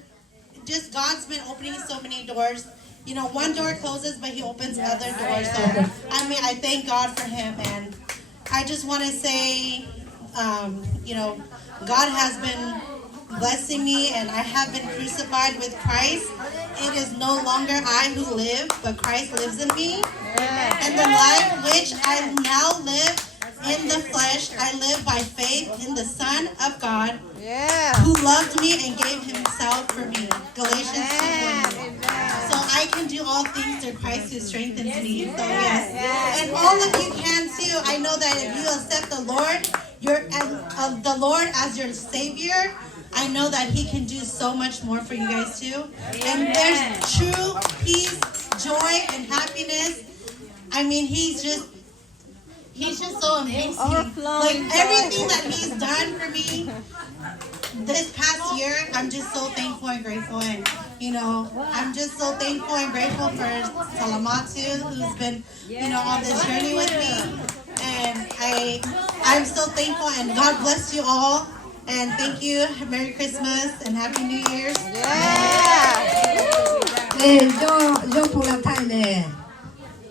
just God's been opening so many doors. One door closes, but He opens other doors. So, I mean, I thank God for Him. And I just want to say, God has been blessing me, and I have been crucified with Christ. it is no longer I who live, but Christ lives in me. And the life which I now live in the flesh, I live by faith in the Son of God, who loved me and gave himself for me. Galatians 2:20. So I can do all things through Christ who strengthens me. So yes. And all of you can too. I know that if you accept the Lord, the Lord as your Savior, I know that He can do so much more for you guys too. And there's true peace, joy, and happiness. I mean, He's just so amazing. Like everything that He's done for me this past year, I'm just so thankful and grateful. And I'm just so thankful and grateful for Salamatu, who's been, on this journey with me. And I'm so thankful, and God bless you all. And thank you. Merry Christmas and Happy New Year's. yo por la tarde.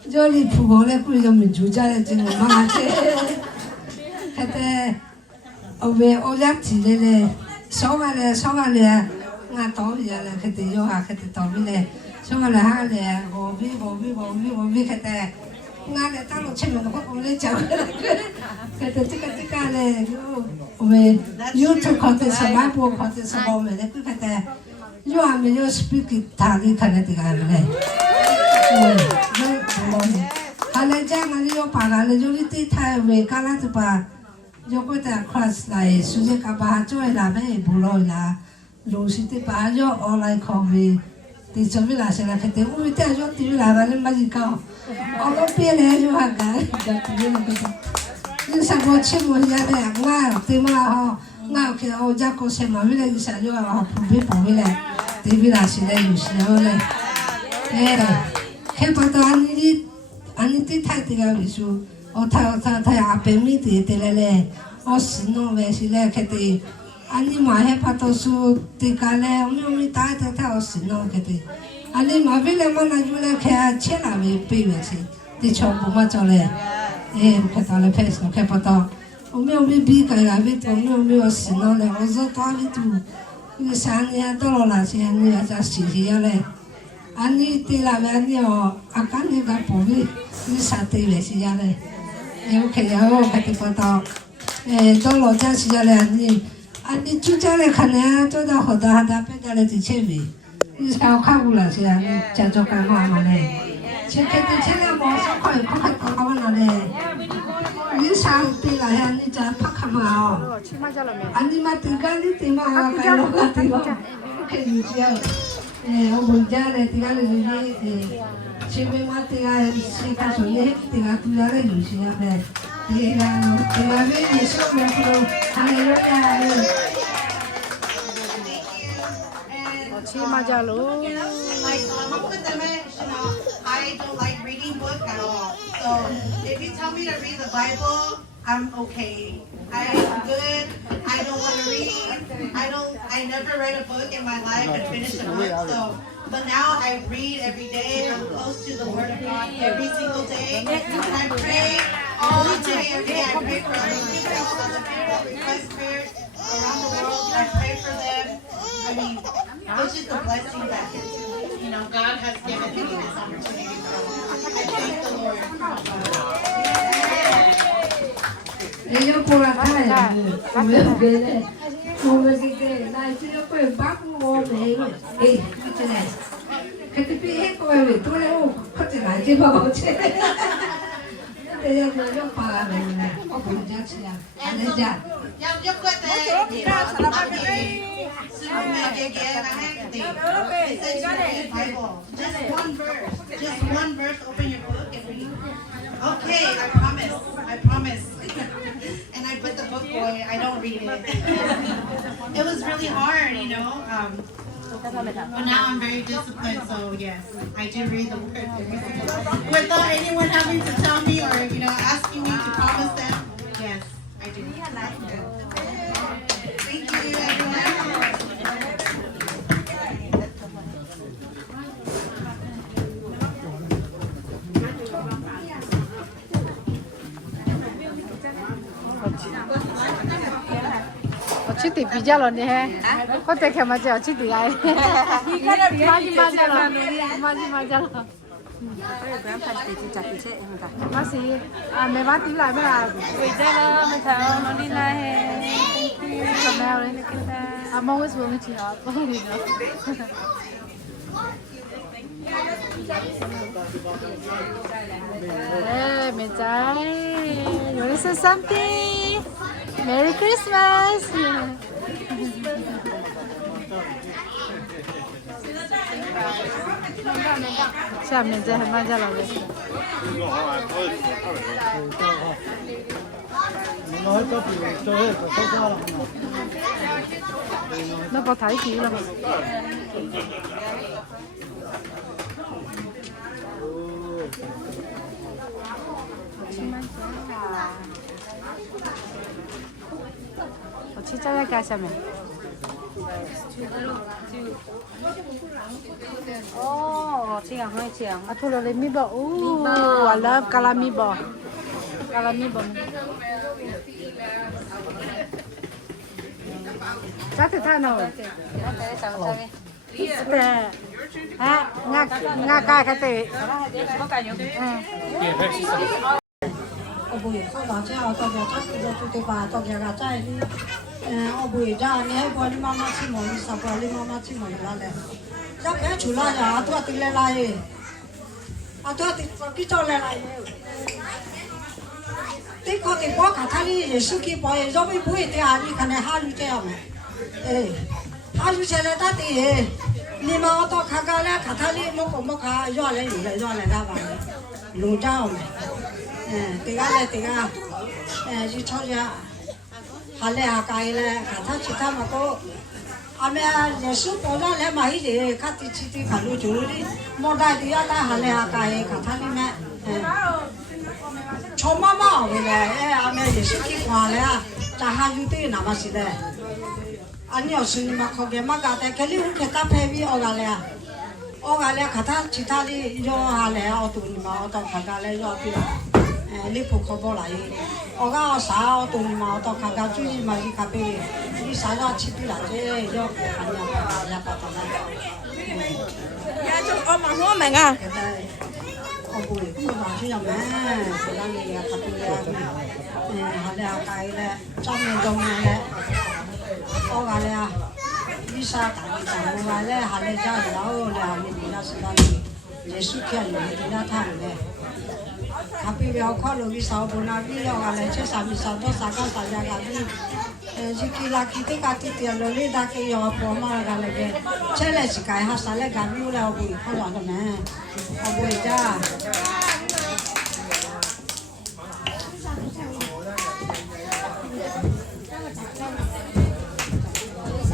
Yo le puedo le cuido mi chucha de tengo más que oye chile sógale nga todavía le que te yo a que te todavía sógale hale volví que te nga le tan lo cheme no como le chao que te tica le yo te conté se va por conté se va me le que te yo a mí yo speak tali que te diga le hale ya nga yo para le yo le te tai we kala tu pa yo ko ta class lai su je ka ba jo la me bu lo la lo si te pa yo online ko me ti so mi la se la que te u te yo ti la ba le ma ji ka o lo pe le yo ha ga ja ti le ko ta ni sa bo che mo ya de nga te ma ho nga ke o ja ko se ma mi le sa yo ha pu be po mi le ti bi la si le yu si le ke pa ta ani ti ta ti ga bi su o ta ya pe mi ti te le o si no ve si le ke te ani ma he pa to su ti ka le o mi ta o si no ke te ani ma vi le ma na ju le ke a che la ve pe ve si ti cho bu ma cho le ke ta le pe so ke pa to o mi bi ka la vi to mi o si no le o zo to vi tu ni sa ni a to lo la si ni a ja si ya le ani ti la ve ani o a ka ni ga po vi ni sa te ve si ya le que yo que te puedo todo lo que se ya le ani tú ya le canea toda joda pe ya le dice mi y sa o kabula se ya yo ka ma ma le che que te che la mo so ko ka ma le ni sa te la ya ni ja pa ka ma o ani ma te ga ni te ma ka lo ka te lo que ni ya o bo ya le te ga le ni se me mate a ese caso y te va a cuidar de Luis ya ve te va bien eso me pero aleluya Like I don't like reading books at all. So if you tell me to read the Bible, I'm okay. I am good. I don't want to read. I never read a book in my life and finished a book. So, but now I read every day. I'm close to the Word of God every single day. I pray all day, every day. I pray for other people, request prayers around the world. I pray for them. I mean, it's just a blessing that God has given me this opportunity. I thank the Lord. yo por la tarde me viene como que la yo pues va como me que te pide como me tú le o te la lleva o che te yo yo para me o por ya ya ya Yo Just one verse, open your book and read. Okay, I promise. And I put the book away, I don't read it. It was really hard, but now I'm very disciplined, so yes, I do read the word every single day. Without anyone having to tell me or, asking me to promise them. Yes, I do. Thank you, everyone. 去地比较了呢，我再看嘛就要去地来，马家了。Bác sĩ, mẹ bác tím lại mới là Bây giờ là mình thảo nó đi lại cầm mèo đấy này kia. Mong is willing to help. Hey, mẹ trai, you want to say something? Merry Christmas.下面这还蛮家老的。那把台皮了吗？我去这个干什么？哦，这样很香。啊，除了那米包，哦，我 love 咖喱米包，咖喱米包。咋子看呢？对，啊，我家个对。我不会看到这样，大家他们都对吧？大家个在的，我不会这样，你还把你妈妈去摸，你啥把你妈妈去摸来嘞？这别出来呀，多得来来，啊多得比较来来。这个的我看他的也是去包，要不会的啊，你看那哈就这样嘛，哎，哈就现在他的，你妈到看看来，看他的么看，要来干嘛的，农场嘛。这个嘞，这个，就吵架，下来下街嘞，看他其他么个，俺们也是包上来买一点，看的去的看路走的，莫带的要带下来下街，看他里面，吵妈妈回来，俺们也是去逛嘞，咱还有的那么是的，俺要是你们靠边嘛搞的，肯定会给他排比我干嘞。我干嘞，看他其他的要下来，我都你妈我到看看嘞要的。你不可不来，我讲啥我东西嘛，我到看看最近嘛去看别的，你啥个去不来这要看人家呀，就我忙我们啊。我不会，我忙去要买，不然你也看别的，下来改嘞，上面中嘞，我讲嘞，你啥干的我讲嘞，下来家了嘞，你那是哪里？也是骗人的，那他们嘞。他比较快乐的少不那比较个嘞，这上面少多啥个啥家个的，就给他给这个的点了嘞，他给要包嘛个嘞个，这嘞是干哈啥嘞干没有了不会看到的呢，我不会的。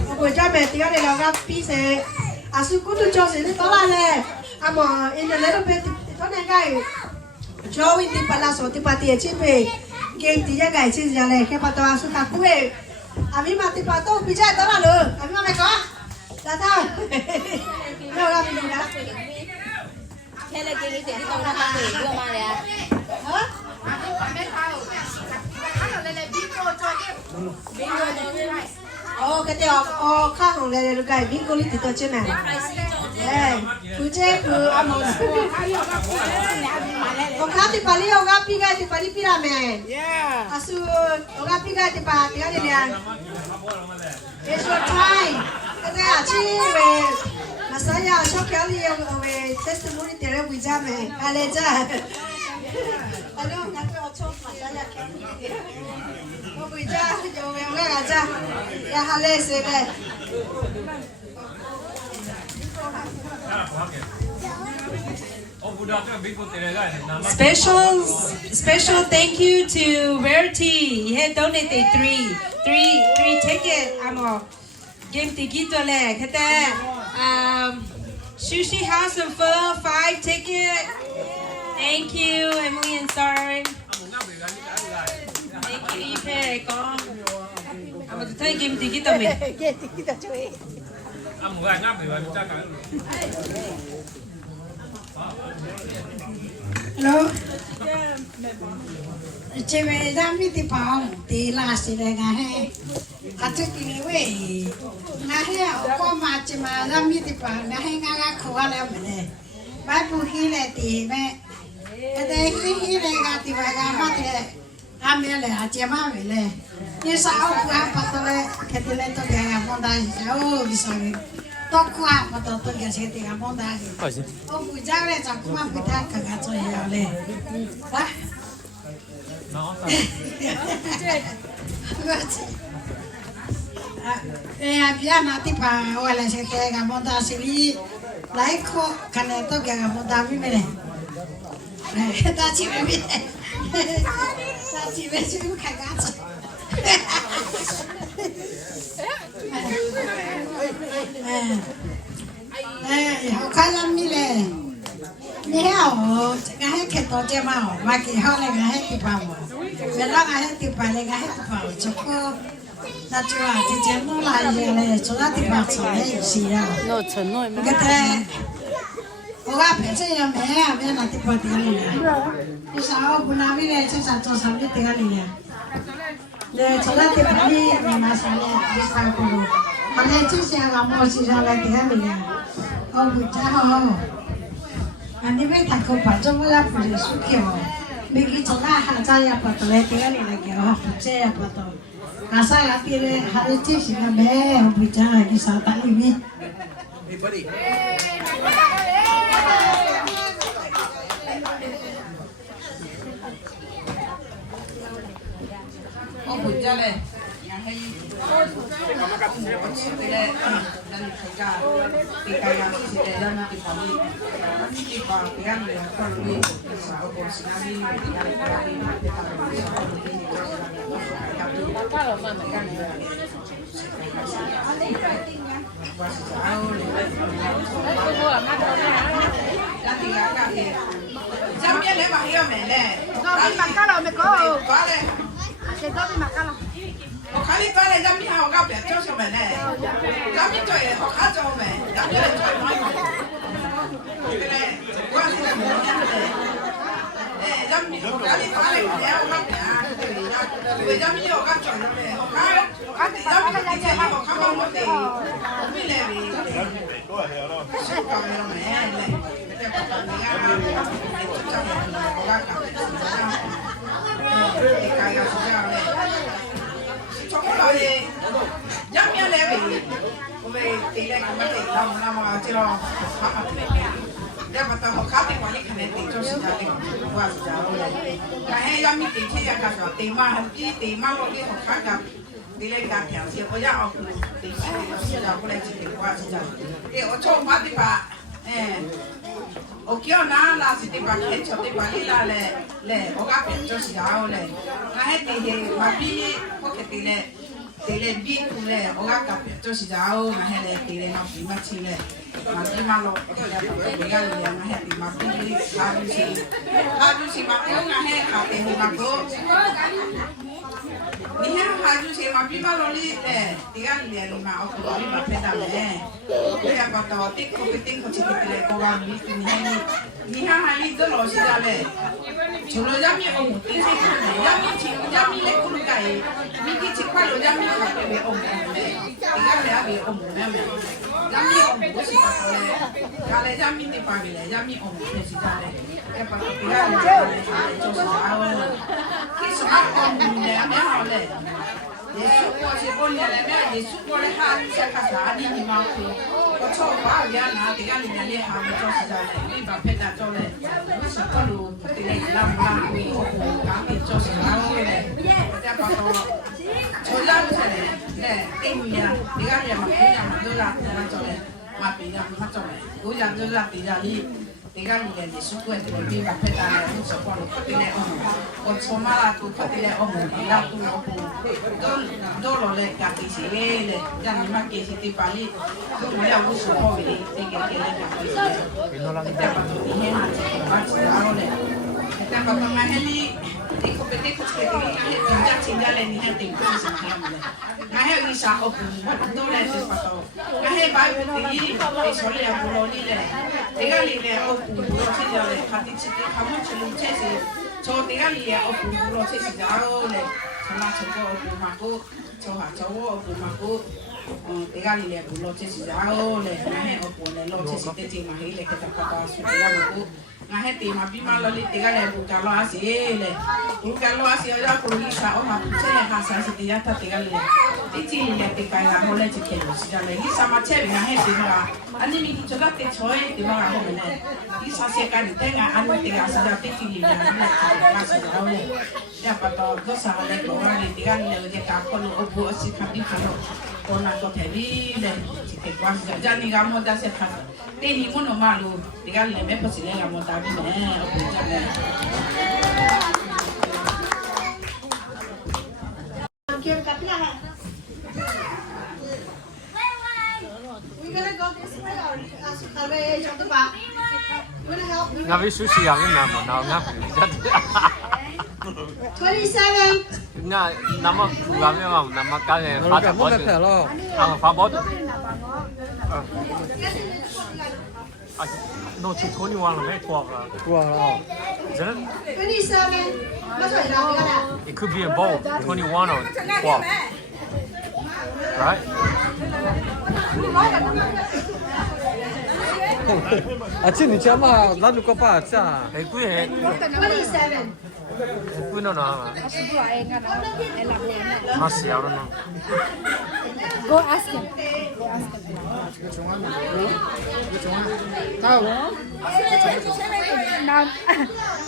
我不会这边第二天那个比赛，啊是古都教谁的到哪嘞？啊么，因为那个边到那个。Joey di pala so di pati echipe game dia gai chi jale ke pato asu ka kue ami mati pato bija tara lo ami ma ko tata no la mi na khele ke ni te di tong na ka pe yo ma le ha cái điều khác không là được cái bingo đi thì tôi chưa này, cứ chơi cứ ăn món ông khác thì phải ông khác pi cái thì phải đi pi làm mẹ, asu ông khác pi cái thì phải cái này nè, it's your time, cái này à chi về, mà sao ya cho kéo đi ông về testimony thì nó bị ra mẹ, à lên ra, anh ông khác cho cho mà sao ya kéo đi. Bây giờ chúng mình nghe cả cha, ya hale sẽ về. Special thank you to Rarity. He had donated three tickets. Game ticket le. Kata Sushi House of Pho 5 ticket. Thank you, Emily and Sarn. Thank you, Ipe. Con. Tôi thấy game ticket tao mình. Hello. Chị về đang đi tìm phòng thì là gì đây nghe? 아저씨 왜 나해 꼬마지마 남미디 봐 나해 가가 코알레네 바부히레 디메 근데 히히레가 디바가 마데 아메레 아제마메레 이사오 부하 파토레 케딜레 토게야 몬다지 오 이사미 토쿠아 파토 토게 세티가 몬다지 오 부자레 자쿠마 피타 카가 조야레 와 abbiamo tipo ora se te ga monta sili laiko kana to ga monta mi mene ta chi mi ta chi me chi ka ga ho kala mi le ni hao ga he ke to je ma ma ki ho le ga he ti pa mo me la ga he ti pa le ga he ti pa cho ko那就啊，这节目来嘞，做那地方做嘞是啊。那承诺没。个的，我话平时也没啊，没那地方地里啊。你啥我不拿回来，就啥做啥没地里啊。嘞，做那地方里没拿啥嘞，没啥不咯。后来就想个模式上来地里啊，我不知道。啊，你没谈过办，怎么了不是输给我？没给做那哈咋也不到来地里来给我，不这也不到。Asa la tire hari cisi na me bicara di sata ini. Oh bicara, yang ini tire dan tiga yang sisi dalam di pagi di pagi yang terlalu besar porsinya tele bikule oga kapito si jauh na hele tele no prima chile mati malo ya pega ya na hele mati haju si mako na he kate ni mako ni ha haju si mati malo li tiga li lima oku li mapeta le ya pato tikko pitinko chikitile ko ga ni ha hali do lo si jale chulo jami o muti jami le kulukai miki chikwa lo jami be om me tiga le abi om me jami om bo si patole kale jami ti pabile jami om me si jale e pa tiga le cho sa awo kiso om me me hole Yesu ko si bolle le me Yesu ko le ha ni se ka sa ni ni ma ko ko cho ba ya na tiga le le ha me cho si jale ni ba peta to le so ko lu ti le lam ko ka mi cho si awo le ya pa to Chollante, emmia, digamos ma piña mandula, manchole, ma piña manchole. Uya mandula piña li, digamos que de su cuerpo el viva petale mucho por lo que tiene o chomala tu patile o mira tu o dolo le capisile, ya ni más que si te pali, tu no le abuso móvil, de que le capisile. No la que para tu higiene, para tu maheli Tiko petiko sekali kita tinggal ni hati pun sekarang. Nahai bisa opun, tu le sesuatu. Nahai baik betul, esok le aku loli le. Tinggal ni le opun, buat saja le. Hati citi kamu celung cesi, 저 대가리에 어부로 채시자오래 전화 저거 어부하고 저거 어부하고 대가리에 불로 채시자오래 나해 어부네 로 채시 때지 마히래 그다가 수대가고 나해 때마 비말로리 대가리에 부가로 하시래 부가로 하시야 그러기사 엄마 부채에 하사시 대야타 대가리에 띠띠리에 대가리가 몰래 지켜로 시작해 이사마 채비 나해 때가 아니 미리 저가 때 저에 때가 하면은 이 사세까지 때가 안 때가 시작 띠띠리에 하시자오래 야 빠도 거사래 거라리 대가리에 어제 갖고는 어부 어시 감이 바로 오늘 또 대비네 지켜 관자 자니가 뭐 다시 파 때니 뭐노 말로 대가리에 몇 번씩 내가 뭐 답이네 어부잖아 We're gonna go this way or Salve trong the back. You wanna help me? Nga vi sushi yang ni nama nào nga. 27. Nga nama pulang ni nama nama kan ni phá bot. Phá bot. No, chỉ 21 là mấy thuộc là. Wow. 27. Mất rồi đâu cái nào? It could be a both 21 or 12. Right? 아침 니치아마 나도 거봐 자. Hey, quý hệ. 27. Quý nó nào? Nó xéo đó nó. Go ask him. Nào,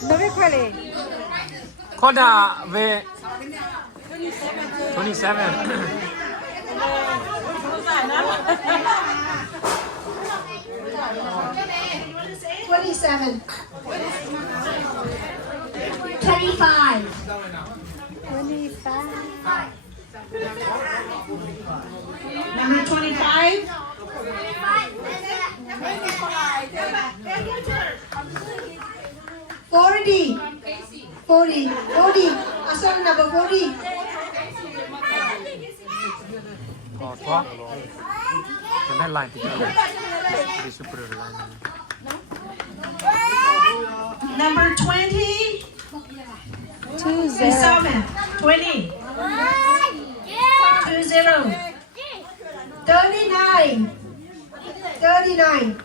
nó biết khoai lì. Con đã về 27. $27. 25. 25. Number 25. 40. 40. 40. I saw number 40. Thoát. Cái này line thì đi super line. Number 20. 20. 20. 20. 39. 39.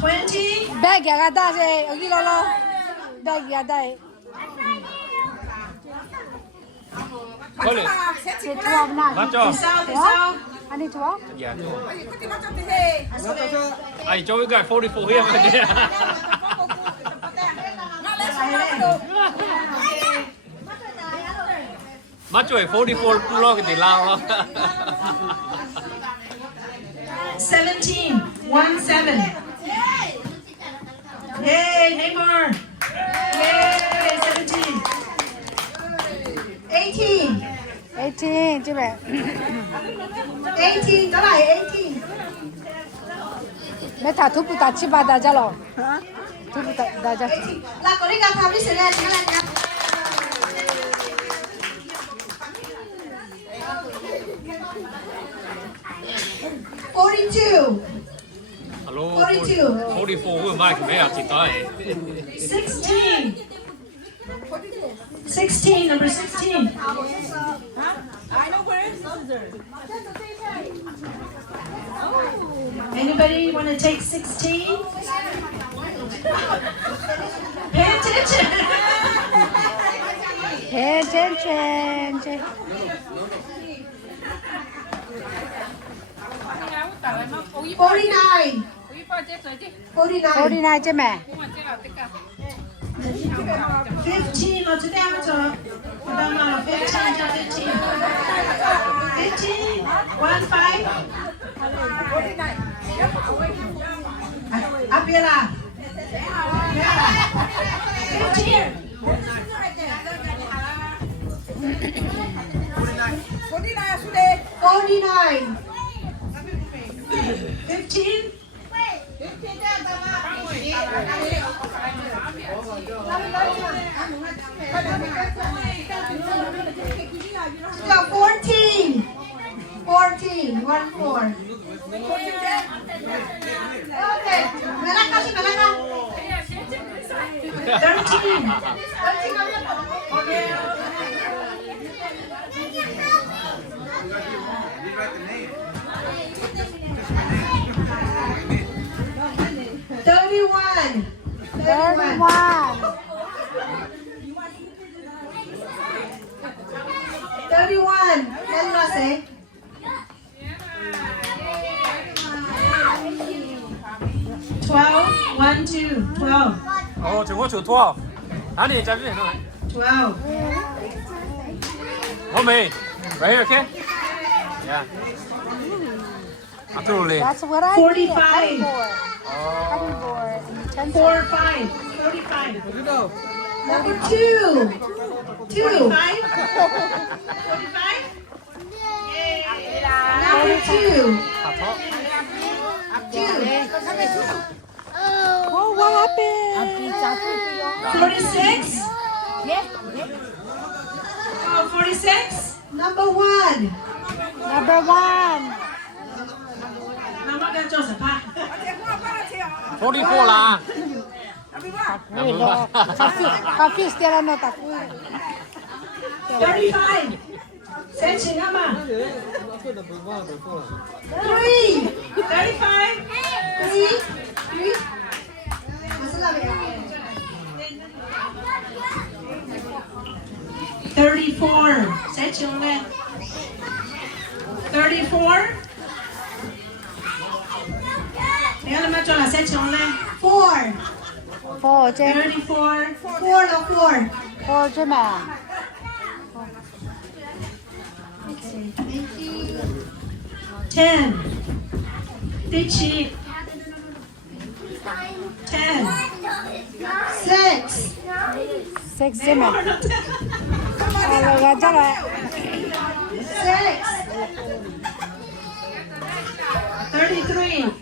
20. Bag ya ta se, ogi lo lo. Bag ya ta. Có được. Se 12 na. Bắt cho. Ani 12? Yeah. Ai cho cái guy 44 here mà kìa. Mắt chuối 44 lo cái gì lao đó. 17. 17. Yay, Neymar. Yay, 17. 18. 18 chứ mẹ. 18, đó là 18. Mẹ thả thuốc bụt chi ba đã ra rồi. Thuốc bụt đã ra. 18. Là có đi gặp thăm đi sẽ lên cái này nha. Hello. 42. 44 vừa mai mấy à chị tới. 16. 16, number 16. Anybody want to take 16? Pay attention. Pay attention. 49. 49 chứ mẹ. 15, nó chứ đem cho. Đâu mà là 15 cho 15. 15. 15. Abela. 15. 49. 15. So 14. 14. 1-4. Okay. Malaka si Malaka. 13. $31. 31. Then what say? 12. 1, 2. 12. Oh, to go to 12. 哪里在这里呢？ 12. 我没，right okay? Yeah. Absolutely. That's what I 45. Cutting board. 4, 5. 45. 我知道。 Number 2. 2. 45. Number 2. 2. Oh, what happened? 46. Oh, 46. Number 1. Number 1. Mama got Joseph. 44啦。 Coffee still ano takui. 35. Searching, Mama. 3. 35. 3. 3. Masala ba yan? 34. Searching ulit. 34. Kaya naman ito lang. Searching ulit. 4. 4 trên 34. 4 or 4. 4 trên mà. Thank you. 10. Ditchy. 10. 6. 6 trên mà. Rồi chắc là 6. 33.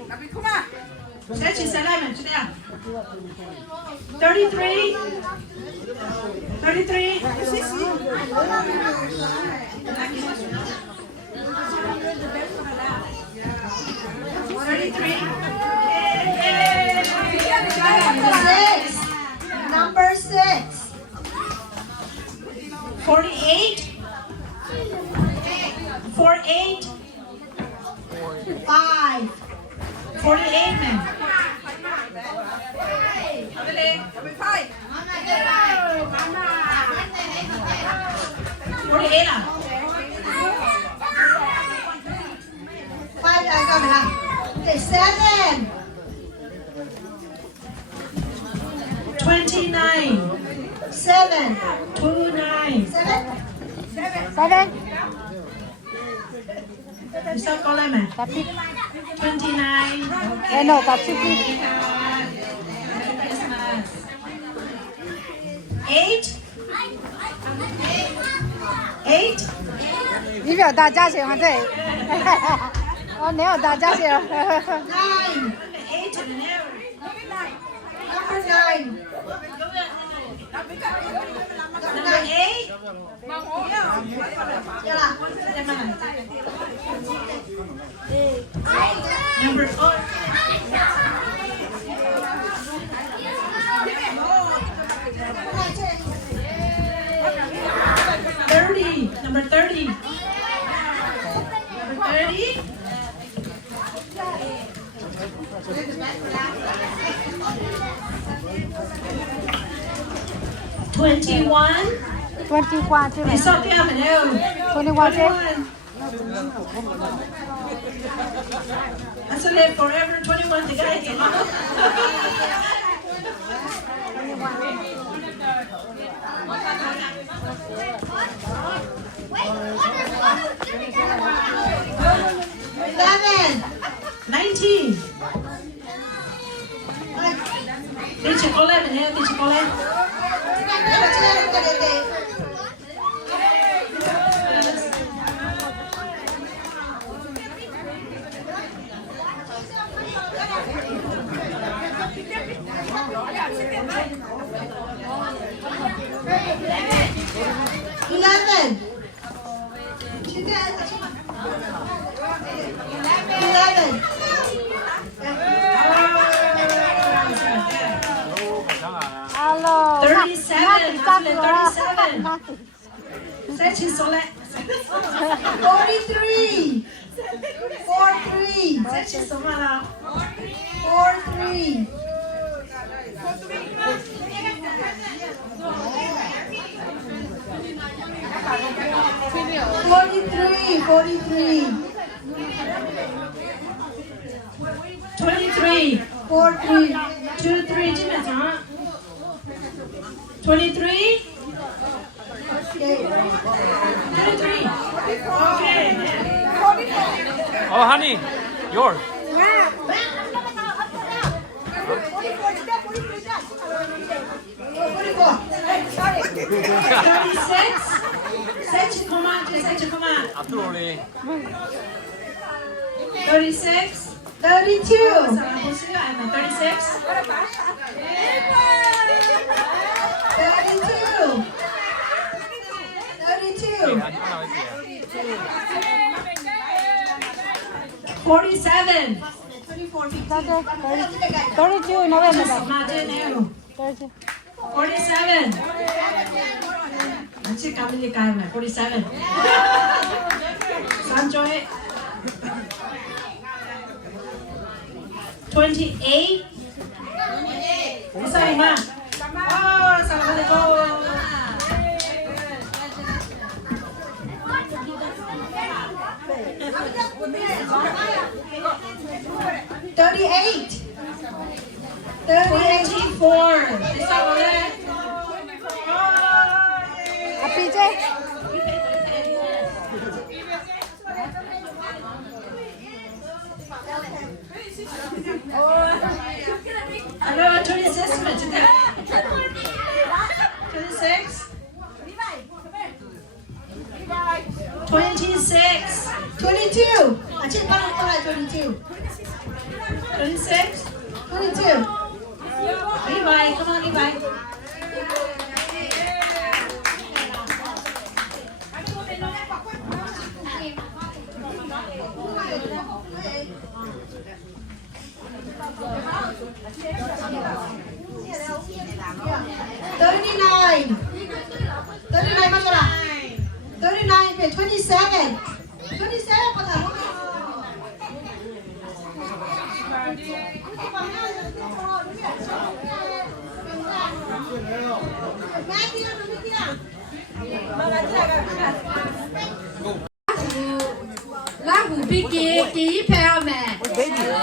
Set your alignment. 33. 33. 33. Six. Number 6. 48. 48. 5. 48 men. 48 lah. 5 agak lah. Okay, 7. 29. 7. 29. 7. Bisa kolej man. Tapi 29. Okay. no, tapi Merry Christmas. 8. 8. 你表大家喜欢这。哦，没有大家喜欢。 9. 8 and an hour. Number 9. Number 8. Yalah. Number 4. Number 30. Number 30. $21. 21 trên mà. It's okay, I'm an L. 21 trên. That's a live forever. 21 the guy came out. $11. 19. Did you call it? Did you call it? Alo. 37. Searching Solet. 43. 43. Searching Somala. 43. 43. 43. 23. 43. 23. 23. 23. Okay. Oh, honey, yours. 36. Searching command. Searching command. Absolutely. 36. 32. 36. 32. 32. 47. 32. November. 47. Let's see how many guys 47. Sanjoy. 28. Sorry, ma. Oh, salamat. 38. 24. Happy Hello, 26 minutes. 26. 26. 22. I just got 22. 26. 22. Levi, come on, Levi. $39. $39 bao nhiêu nào? $39 về 27. 27 có thể không? Lahu ký theo mẹ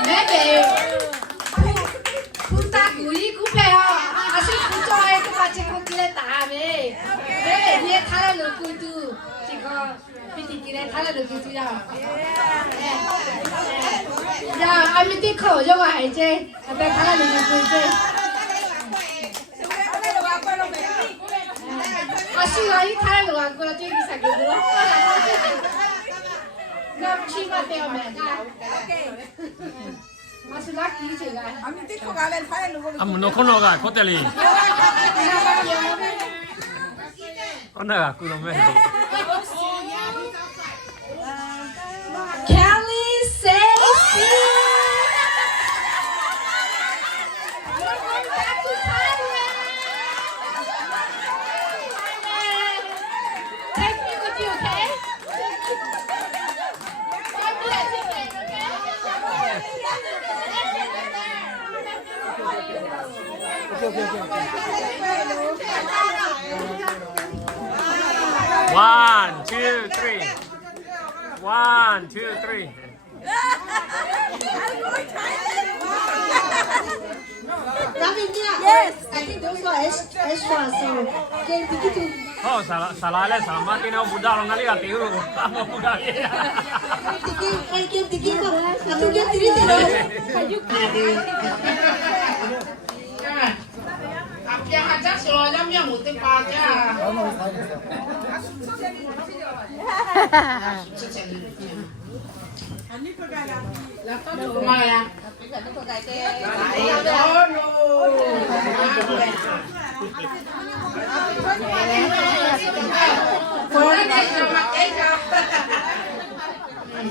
mẹ về cô ta gửi cô theo à xin cô cho em cô bà chị cô kia tả về mẹ về thay là cô tu chị có bị chị kia thay là cô tu ya ya anh mới đi khẩu cho bà chứ anh phải thay là cô chứ à xin lỗi thay là cô là chuyện gì xảy ra Nam chi mà theo mẹ mà sự lắc gì chứ cái Amo no kono ga hoteli. Ona ga kuno me. Kelly Stacy. You're going back to Thailand. Take me with you, okay? Come here, take me, One, two, three. 1, 2, 3. Yes. I think those were extra, so can we get to Oh, salale sama kina budak orang kali ati uru. Amo budak ya. tiki ko. Atu dia tiri tiri. Dia hajak selonya yang mutin paja.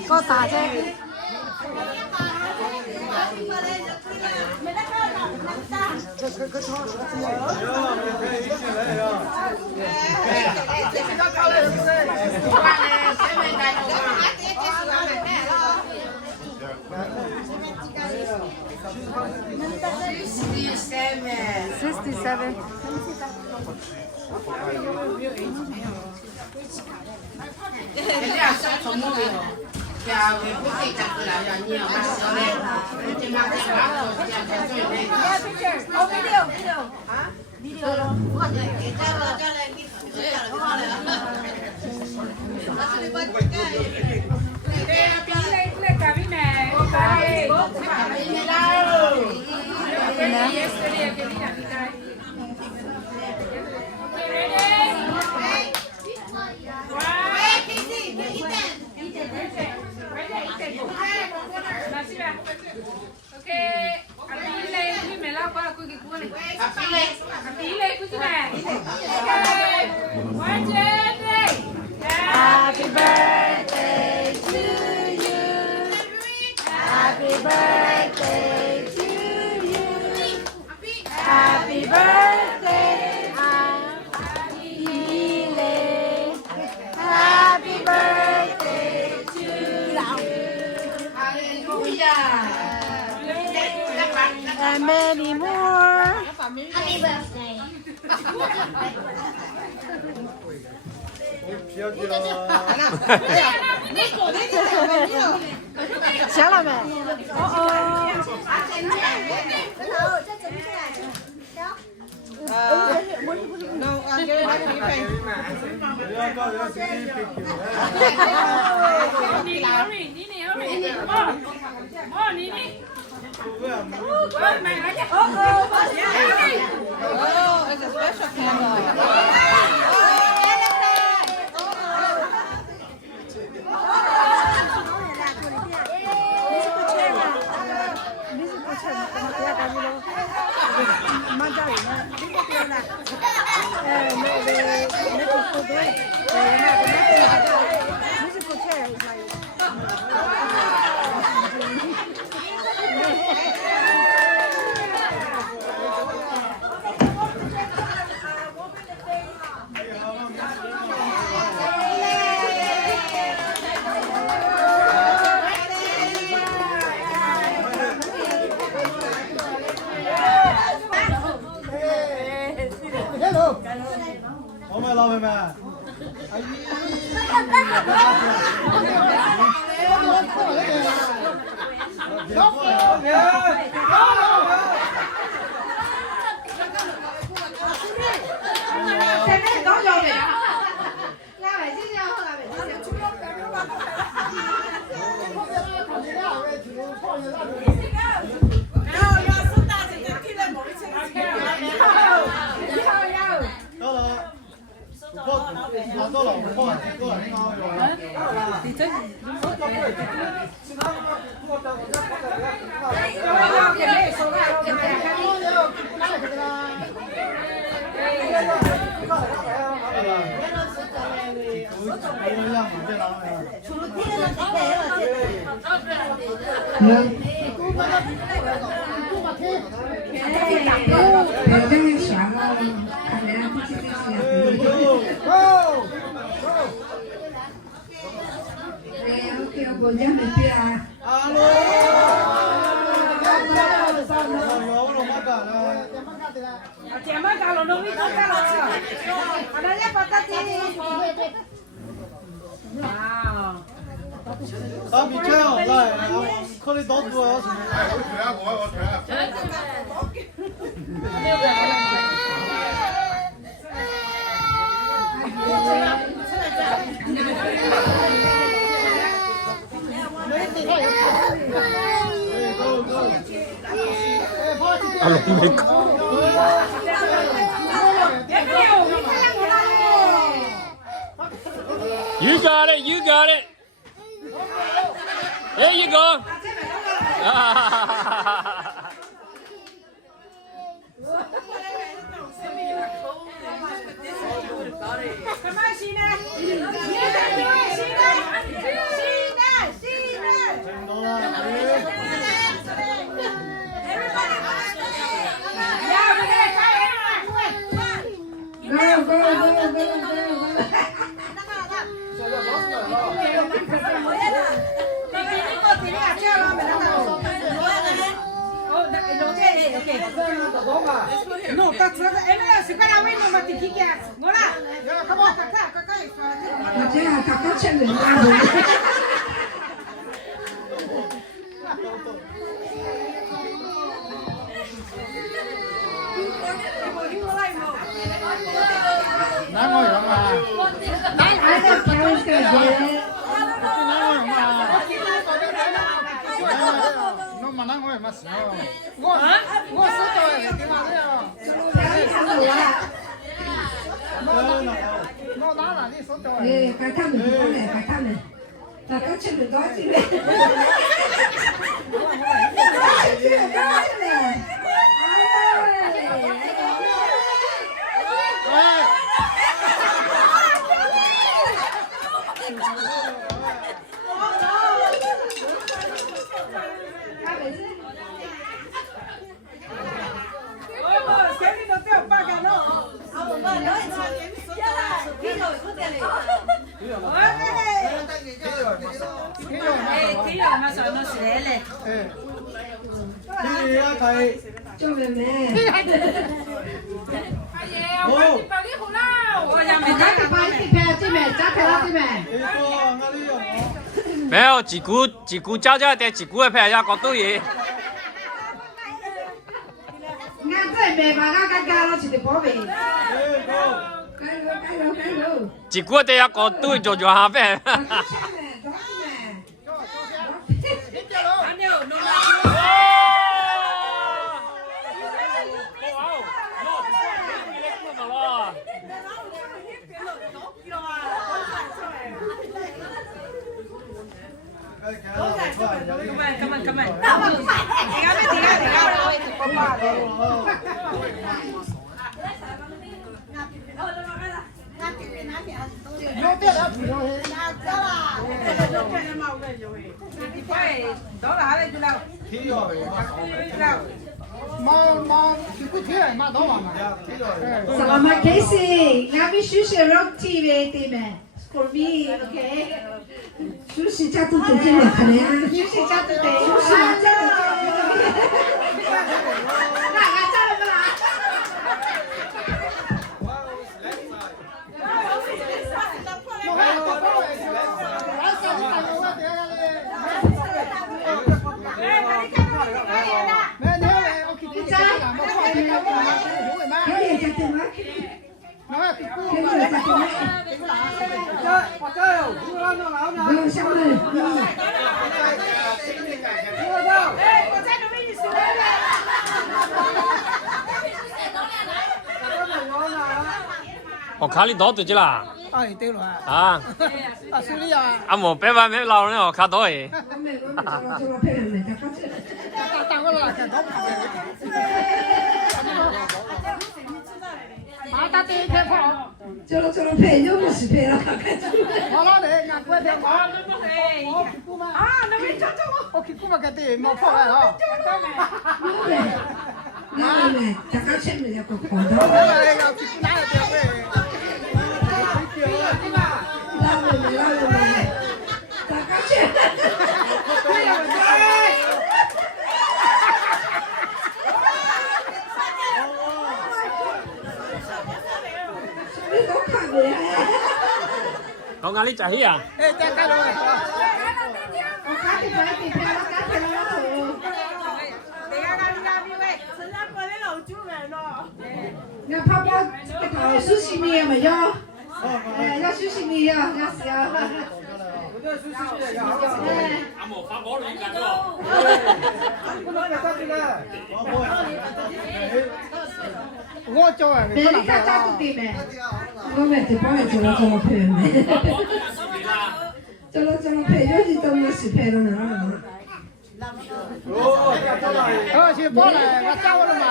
Có tả chứ. Happy birthday to you. Happy birthday to you. Happy birthday, Happy birthday to you. And many more. Happy birthday.行了没？好咪老妹妹，打比赛哦，来，看你多多少钱。阿龙没讲。You got it, you got it. There you go. Yeah. 大家大家签名啊！哪个人嘛？还在开个节。侬问哪个人嘛是哦？我收到的，给嘛的呀？我哪哪里收到的？哎，该他们过来，该他们，大家签名多少钱？你呀睇，做咩咩？没有一股交交的，一股的票要搞多嘢。俺这没把俺家家了去的宝贝。一股的要搞多做下呗。Selamat Casey, kami sushi roti bete for me, okay? Sushi jatuh terjadi kan? Sushi jatuh terjadi. Sushi我看你多对劲啦。啊，你对了啊。啊。啊，是你啊。啊，冇别话没老人哦，看多诶。打过来，看到马打第一开炮。走了赔就不是赔了，好了嘞，俺过天跑。我屁股嘛。啊，那没找着我。我屁股嘛，给对，没跑来了。妹，大家前面要个广告。我屁股哪来的？拉妹，大家前面。我哪里在去啊？哎，再看了。我看你在这边，我看你老头。那泡泡这头休息米没有？哎，要休息米要是要。阿莫发毛驴干了。我叫啊，别你看咋子的没？我们这帮人走了赔没？走了赔，有些都没是赔了呢。哦，去报来，我找我了嘛。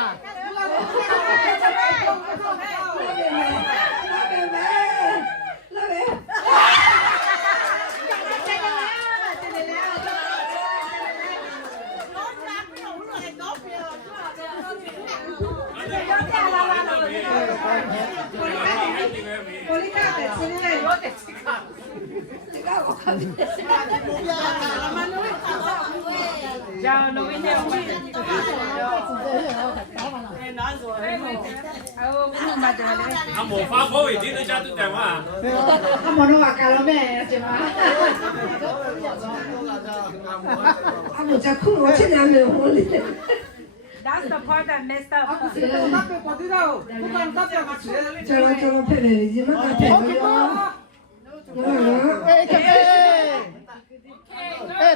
阿冇花波，啲都揸到電話。阿冇都話教咗咩啫嘛？阿冇就哭我出嚟沒有理。That's the part that messed up. 叫我配配，你们那配配哟。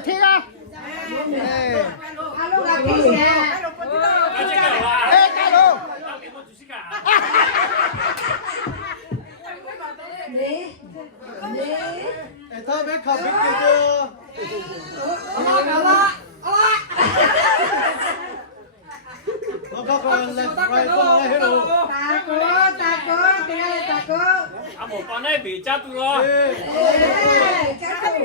聽啊！阿龍啊，幾時啊？加油！你他們靠邊個？我嗰個大哥，點解你大哥？阿冇幫你被揸到咯。加油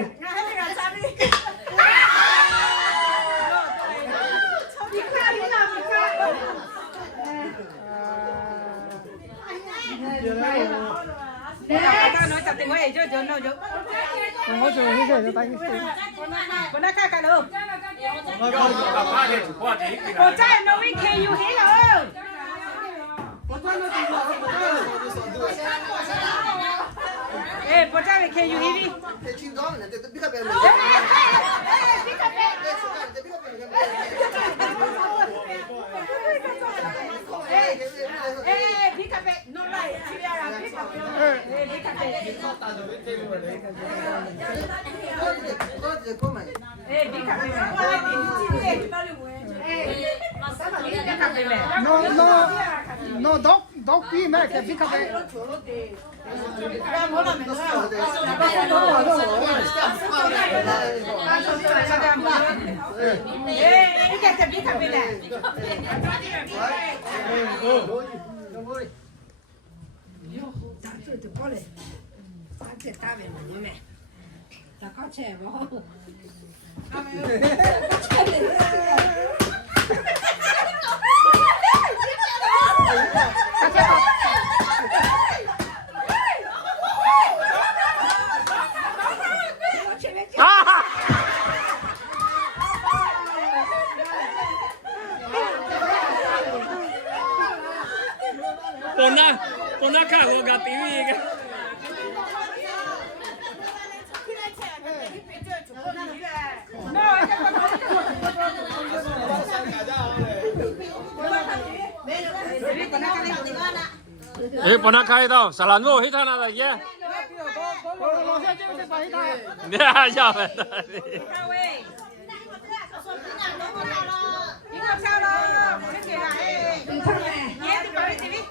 ！nói chặt tình huống cho nó giúp. Nó cho cái gì cho tay cái. Con đã khai cả luôn. Cô trai nó biết khi you hí rồi. Ê, con trai bị khi you hí đi. Ê, biết cà phê, nó lại chia ra biết cà phê. Ê, biết cà phê. Ê, biết cà phê. No, don't be mad. Biết cà phê. Ê, biết cà phê này. Đã chơi được có này. Đã chơi ta về mà mẹ. Đã có trẻ vào. Con đã khai của cả tivi cái. Ê, bọn nó khai đâu? Sao làm vô hít thang nào vậy kia? Nè, sao vậy?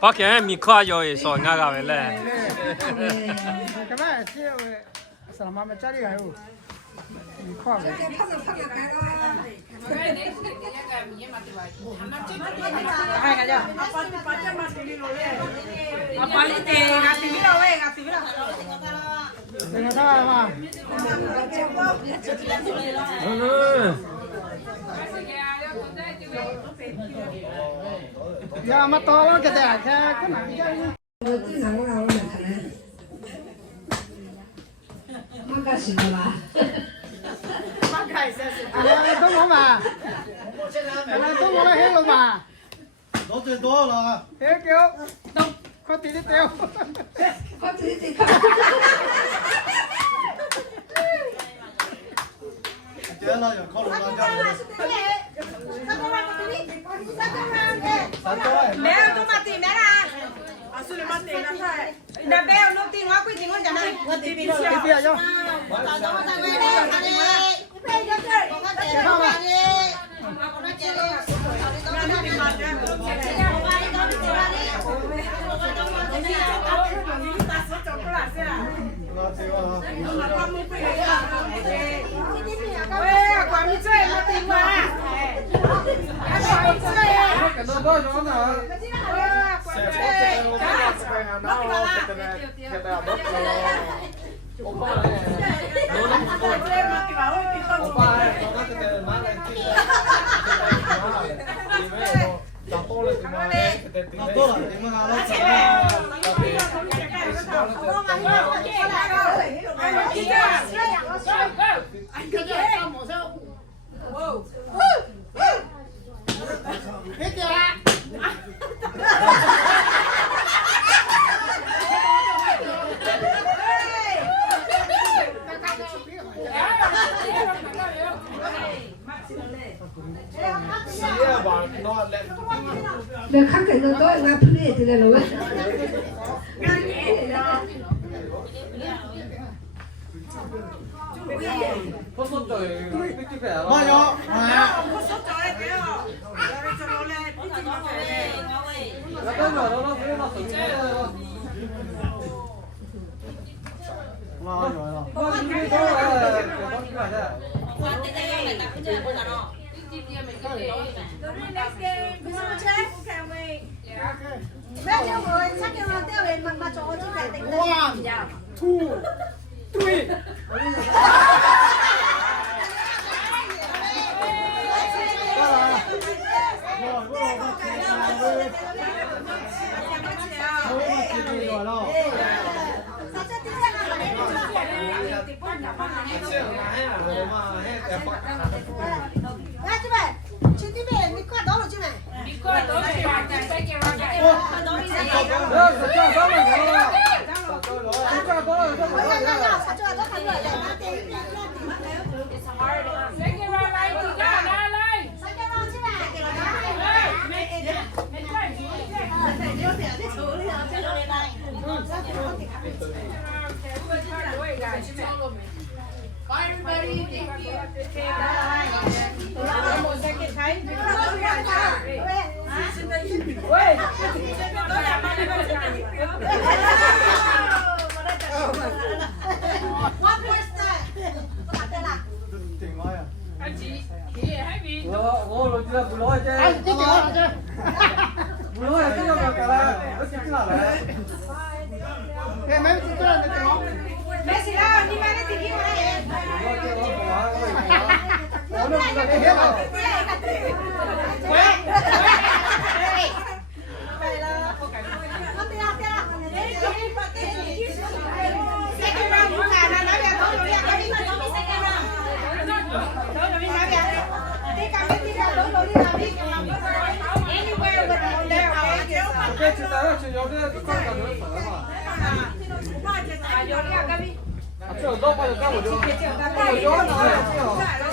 Bác kia mi khoa rồi soi ngã cái này. Cái này chưa rồi. Sao mà chơi đi rồi? Mi khoa rồi. Hai cái chưa? Apa ni teh ngasih bila weh ngasih bila. Dengan saya mah. Ya mà to lắm cái này cái này cái nào nào là cái này. Mang cái gì mà? anh đúng không mà anh đúng không hết luôn mà Nó最多了， hết kiểu đông có tí đi tiêu có tí đi结了有靠拢了这样子。Mẹ tôi mà tìm mẹ ra. À xui mà tìm lắm thôi. Đợt béo nó tìm hóa quy tìm con chẳng này. Tìm đi đi tiêu cho quả mi chơi mà tìm mà. Quả mi chơi à. cái đó đó nó là Quả mi chơi. Nó đi vào là. hết chưa khác cái nó tôi ngã phê thì là rồi. 마요. 아.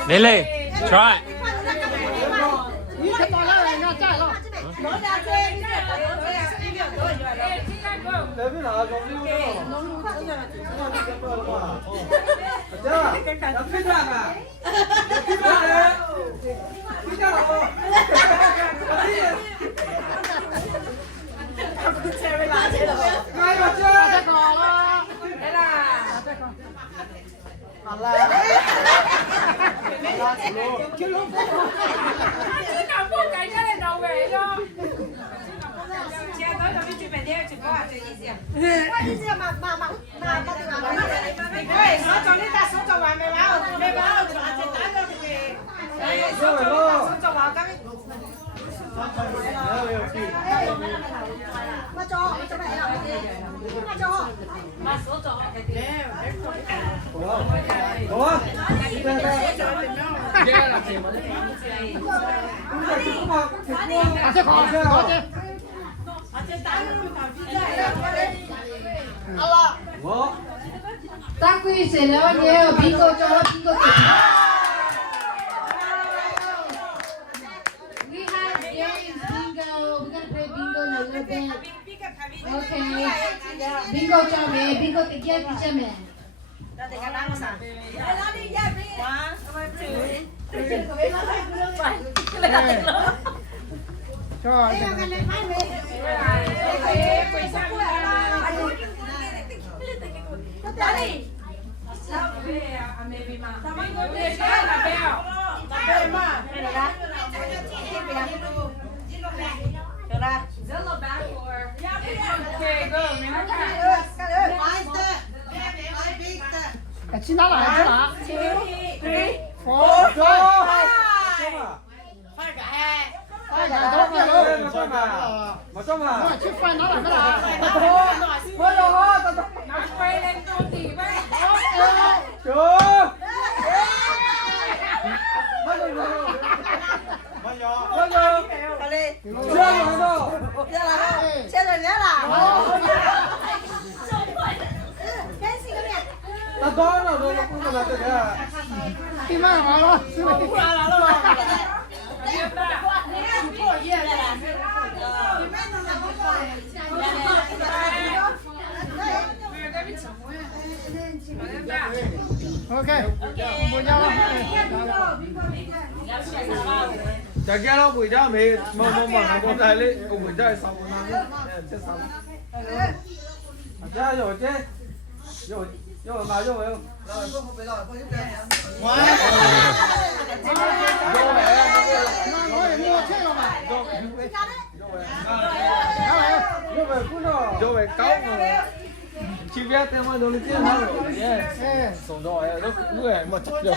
Lily, try. Ta quy sẽ là nhiều bingo cho bingo. We have games bingo. We're gonna play bingo in a little bit. Okay. Bingo cho mẹ, bingo thì kia thì cho mẹ. Chị nói lại chứ hả? 2, 3, 4, 去翻拿两个来。4 OK，不要了。就見到會長未？冇，我就係呢個會長係15萬，即15。這有這有哪有沒有？有位高嘛？去邊電話都能見到了，送到哎，都我冇執咗佢，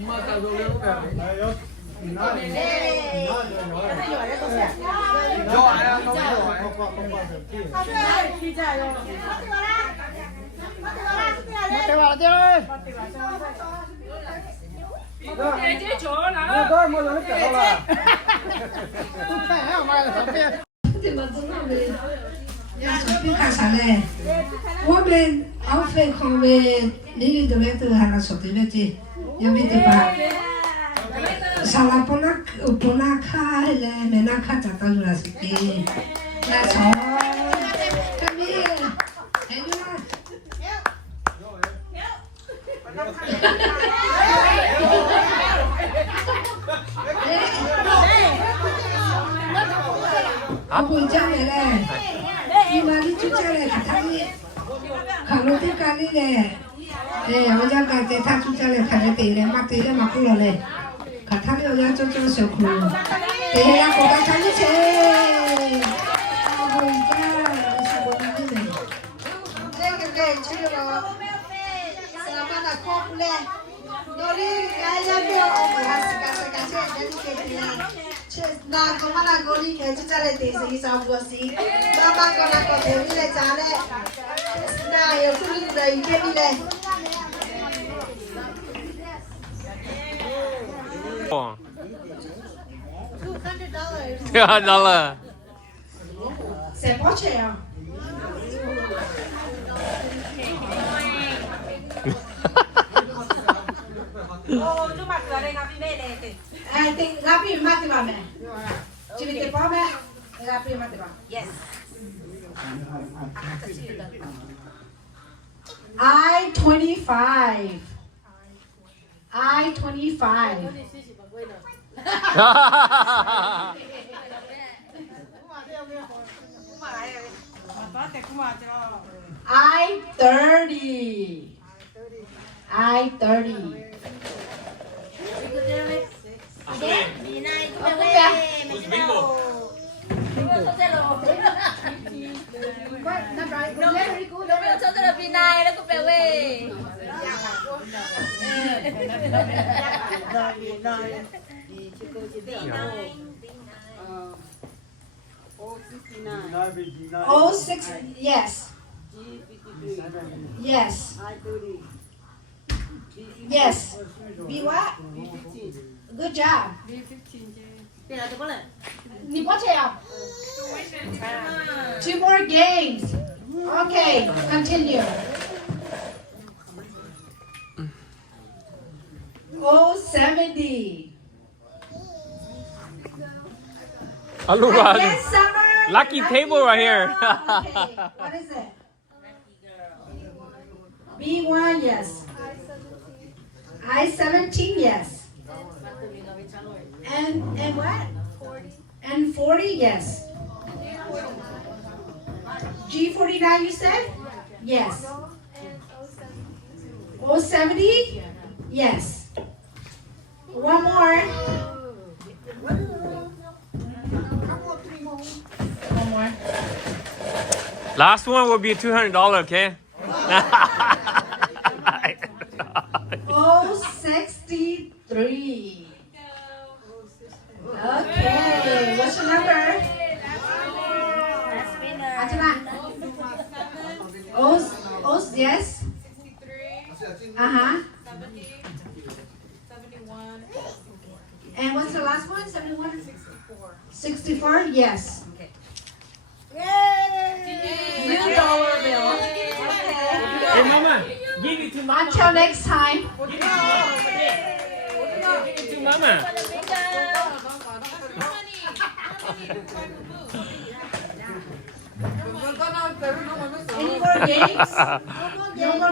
冇執到了個。有哎呀，都有哎。冇電話啦，爹。姐坐啦。我都冇人搞啦。手机看啥嘞？我们奥飞康的你都来都还能手机来接，有没得吧？上了不拿卡嘞，没拿卡咋到了手机？那从这边，哎呀！我回家来嘞。你妈你就家来看他的，看了这干的嘞，我家干在他就家来看的对嘞，妈对嘞妈过了嘞，看他的我家做小苦，对呀，过来看你去，我回家是我们的嘞。这去了，是把那烤不嘞，那里也没有，我还是干这人给的。那个嘛，那个你看，就在那电视上播时，妈妈讲那个电视来咋嘞？那有可能在一边嘞。哦。$200。谁包钱呀？哦，就买个嘞，那边买嘞。I think Rapi mati ba me? Chibite pa me? Rapi mati ba? Yes. I-25. I-25. I-30. I-30. Oh, 6, yes. Yes. Yes. Be what? Good job. 你多少呀？2 more games. Okay, continue. Oh, 70. Yes, Summer. Lucky table right here. Okay, what is it? B1, yes. I-17, yes. And what? 40. And 40, yes. G49, you said? Yes. O70? Yes. One more. One more. Last one will be $200, okay? O63. Okay, what's your number? Oh, yes. 63. Uh-huh. 70. 71. And what's the last one? 71? 64. 64? Yes. Okay. Yay! New dollar bill. Hey, Mama, give it to Mama. Until next time. Give it to Mama. Any more games? No more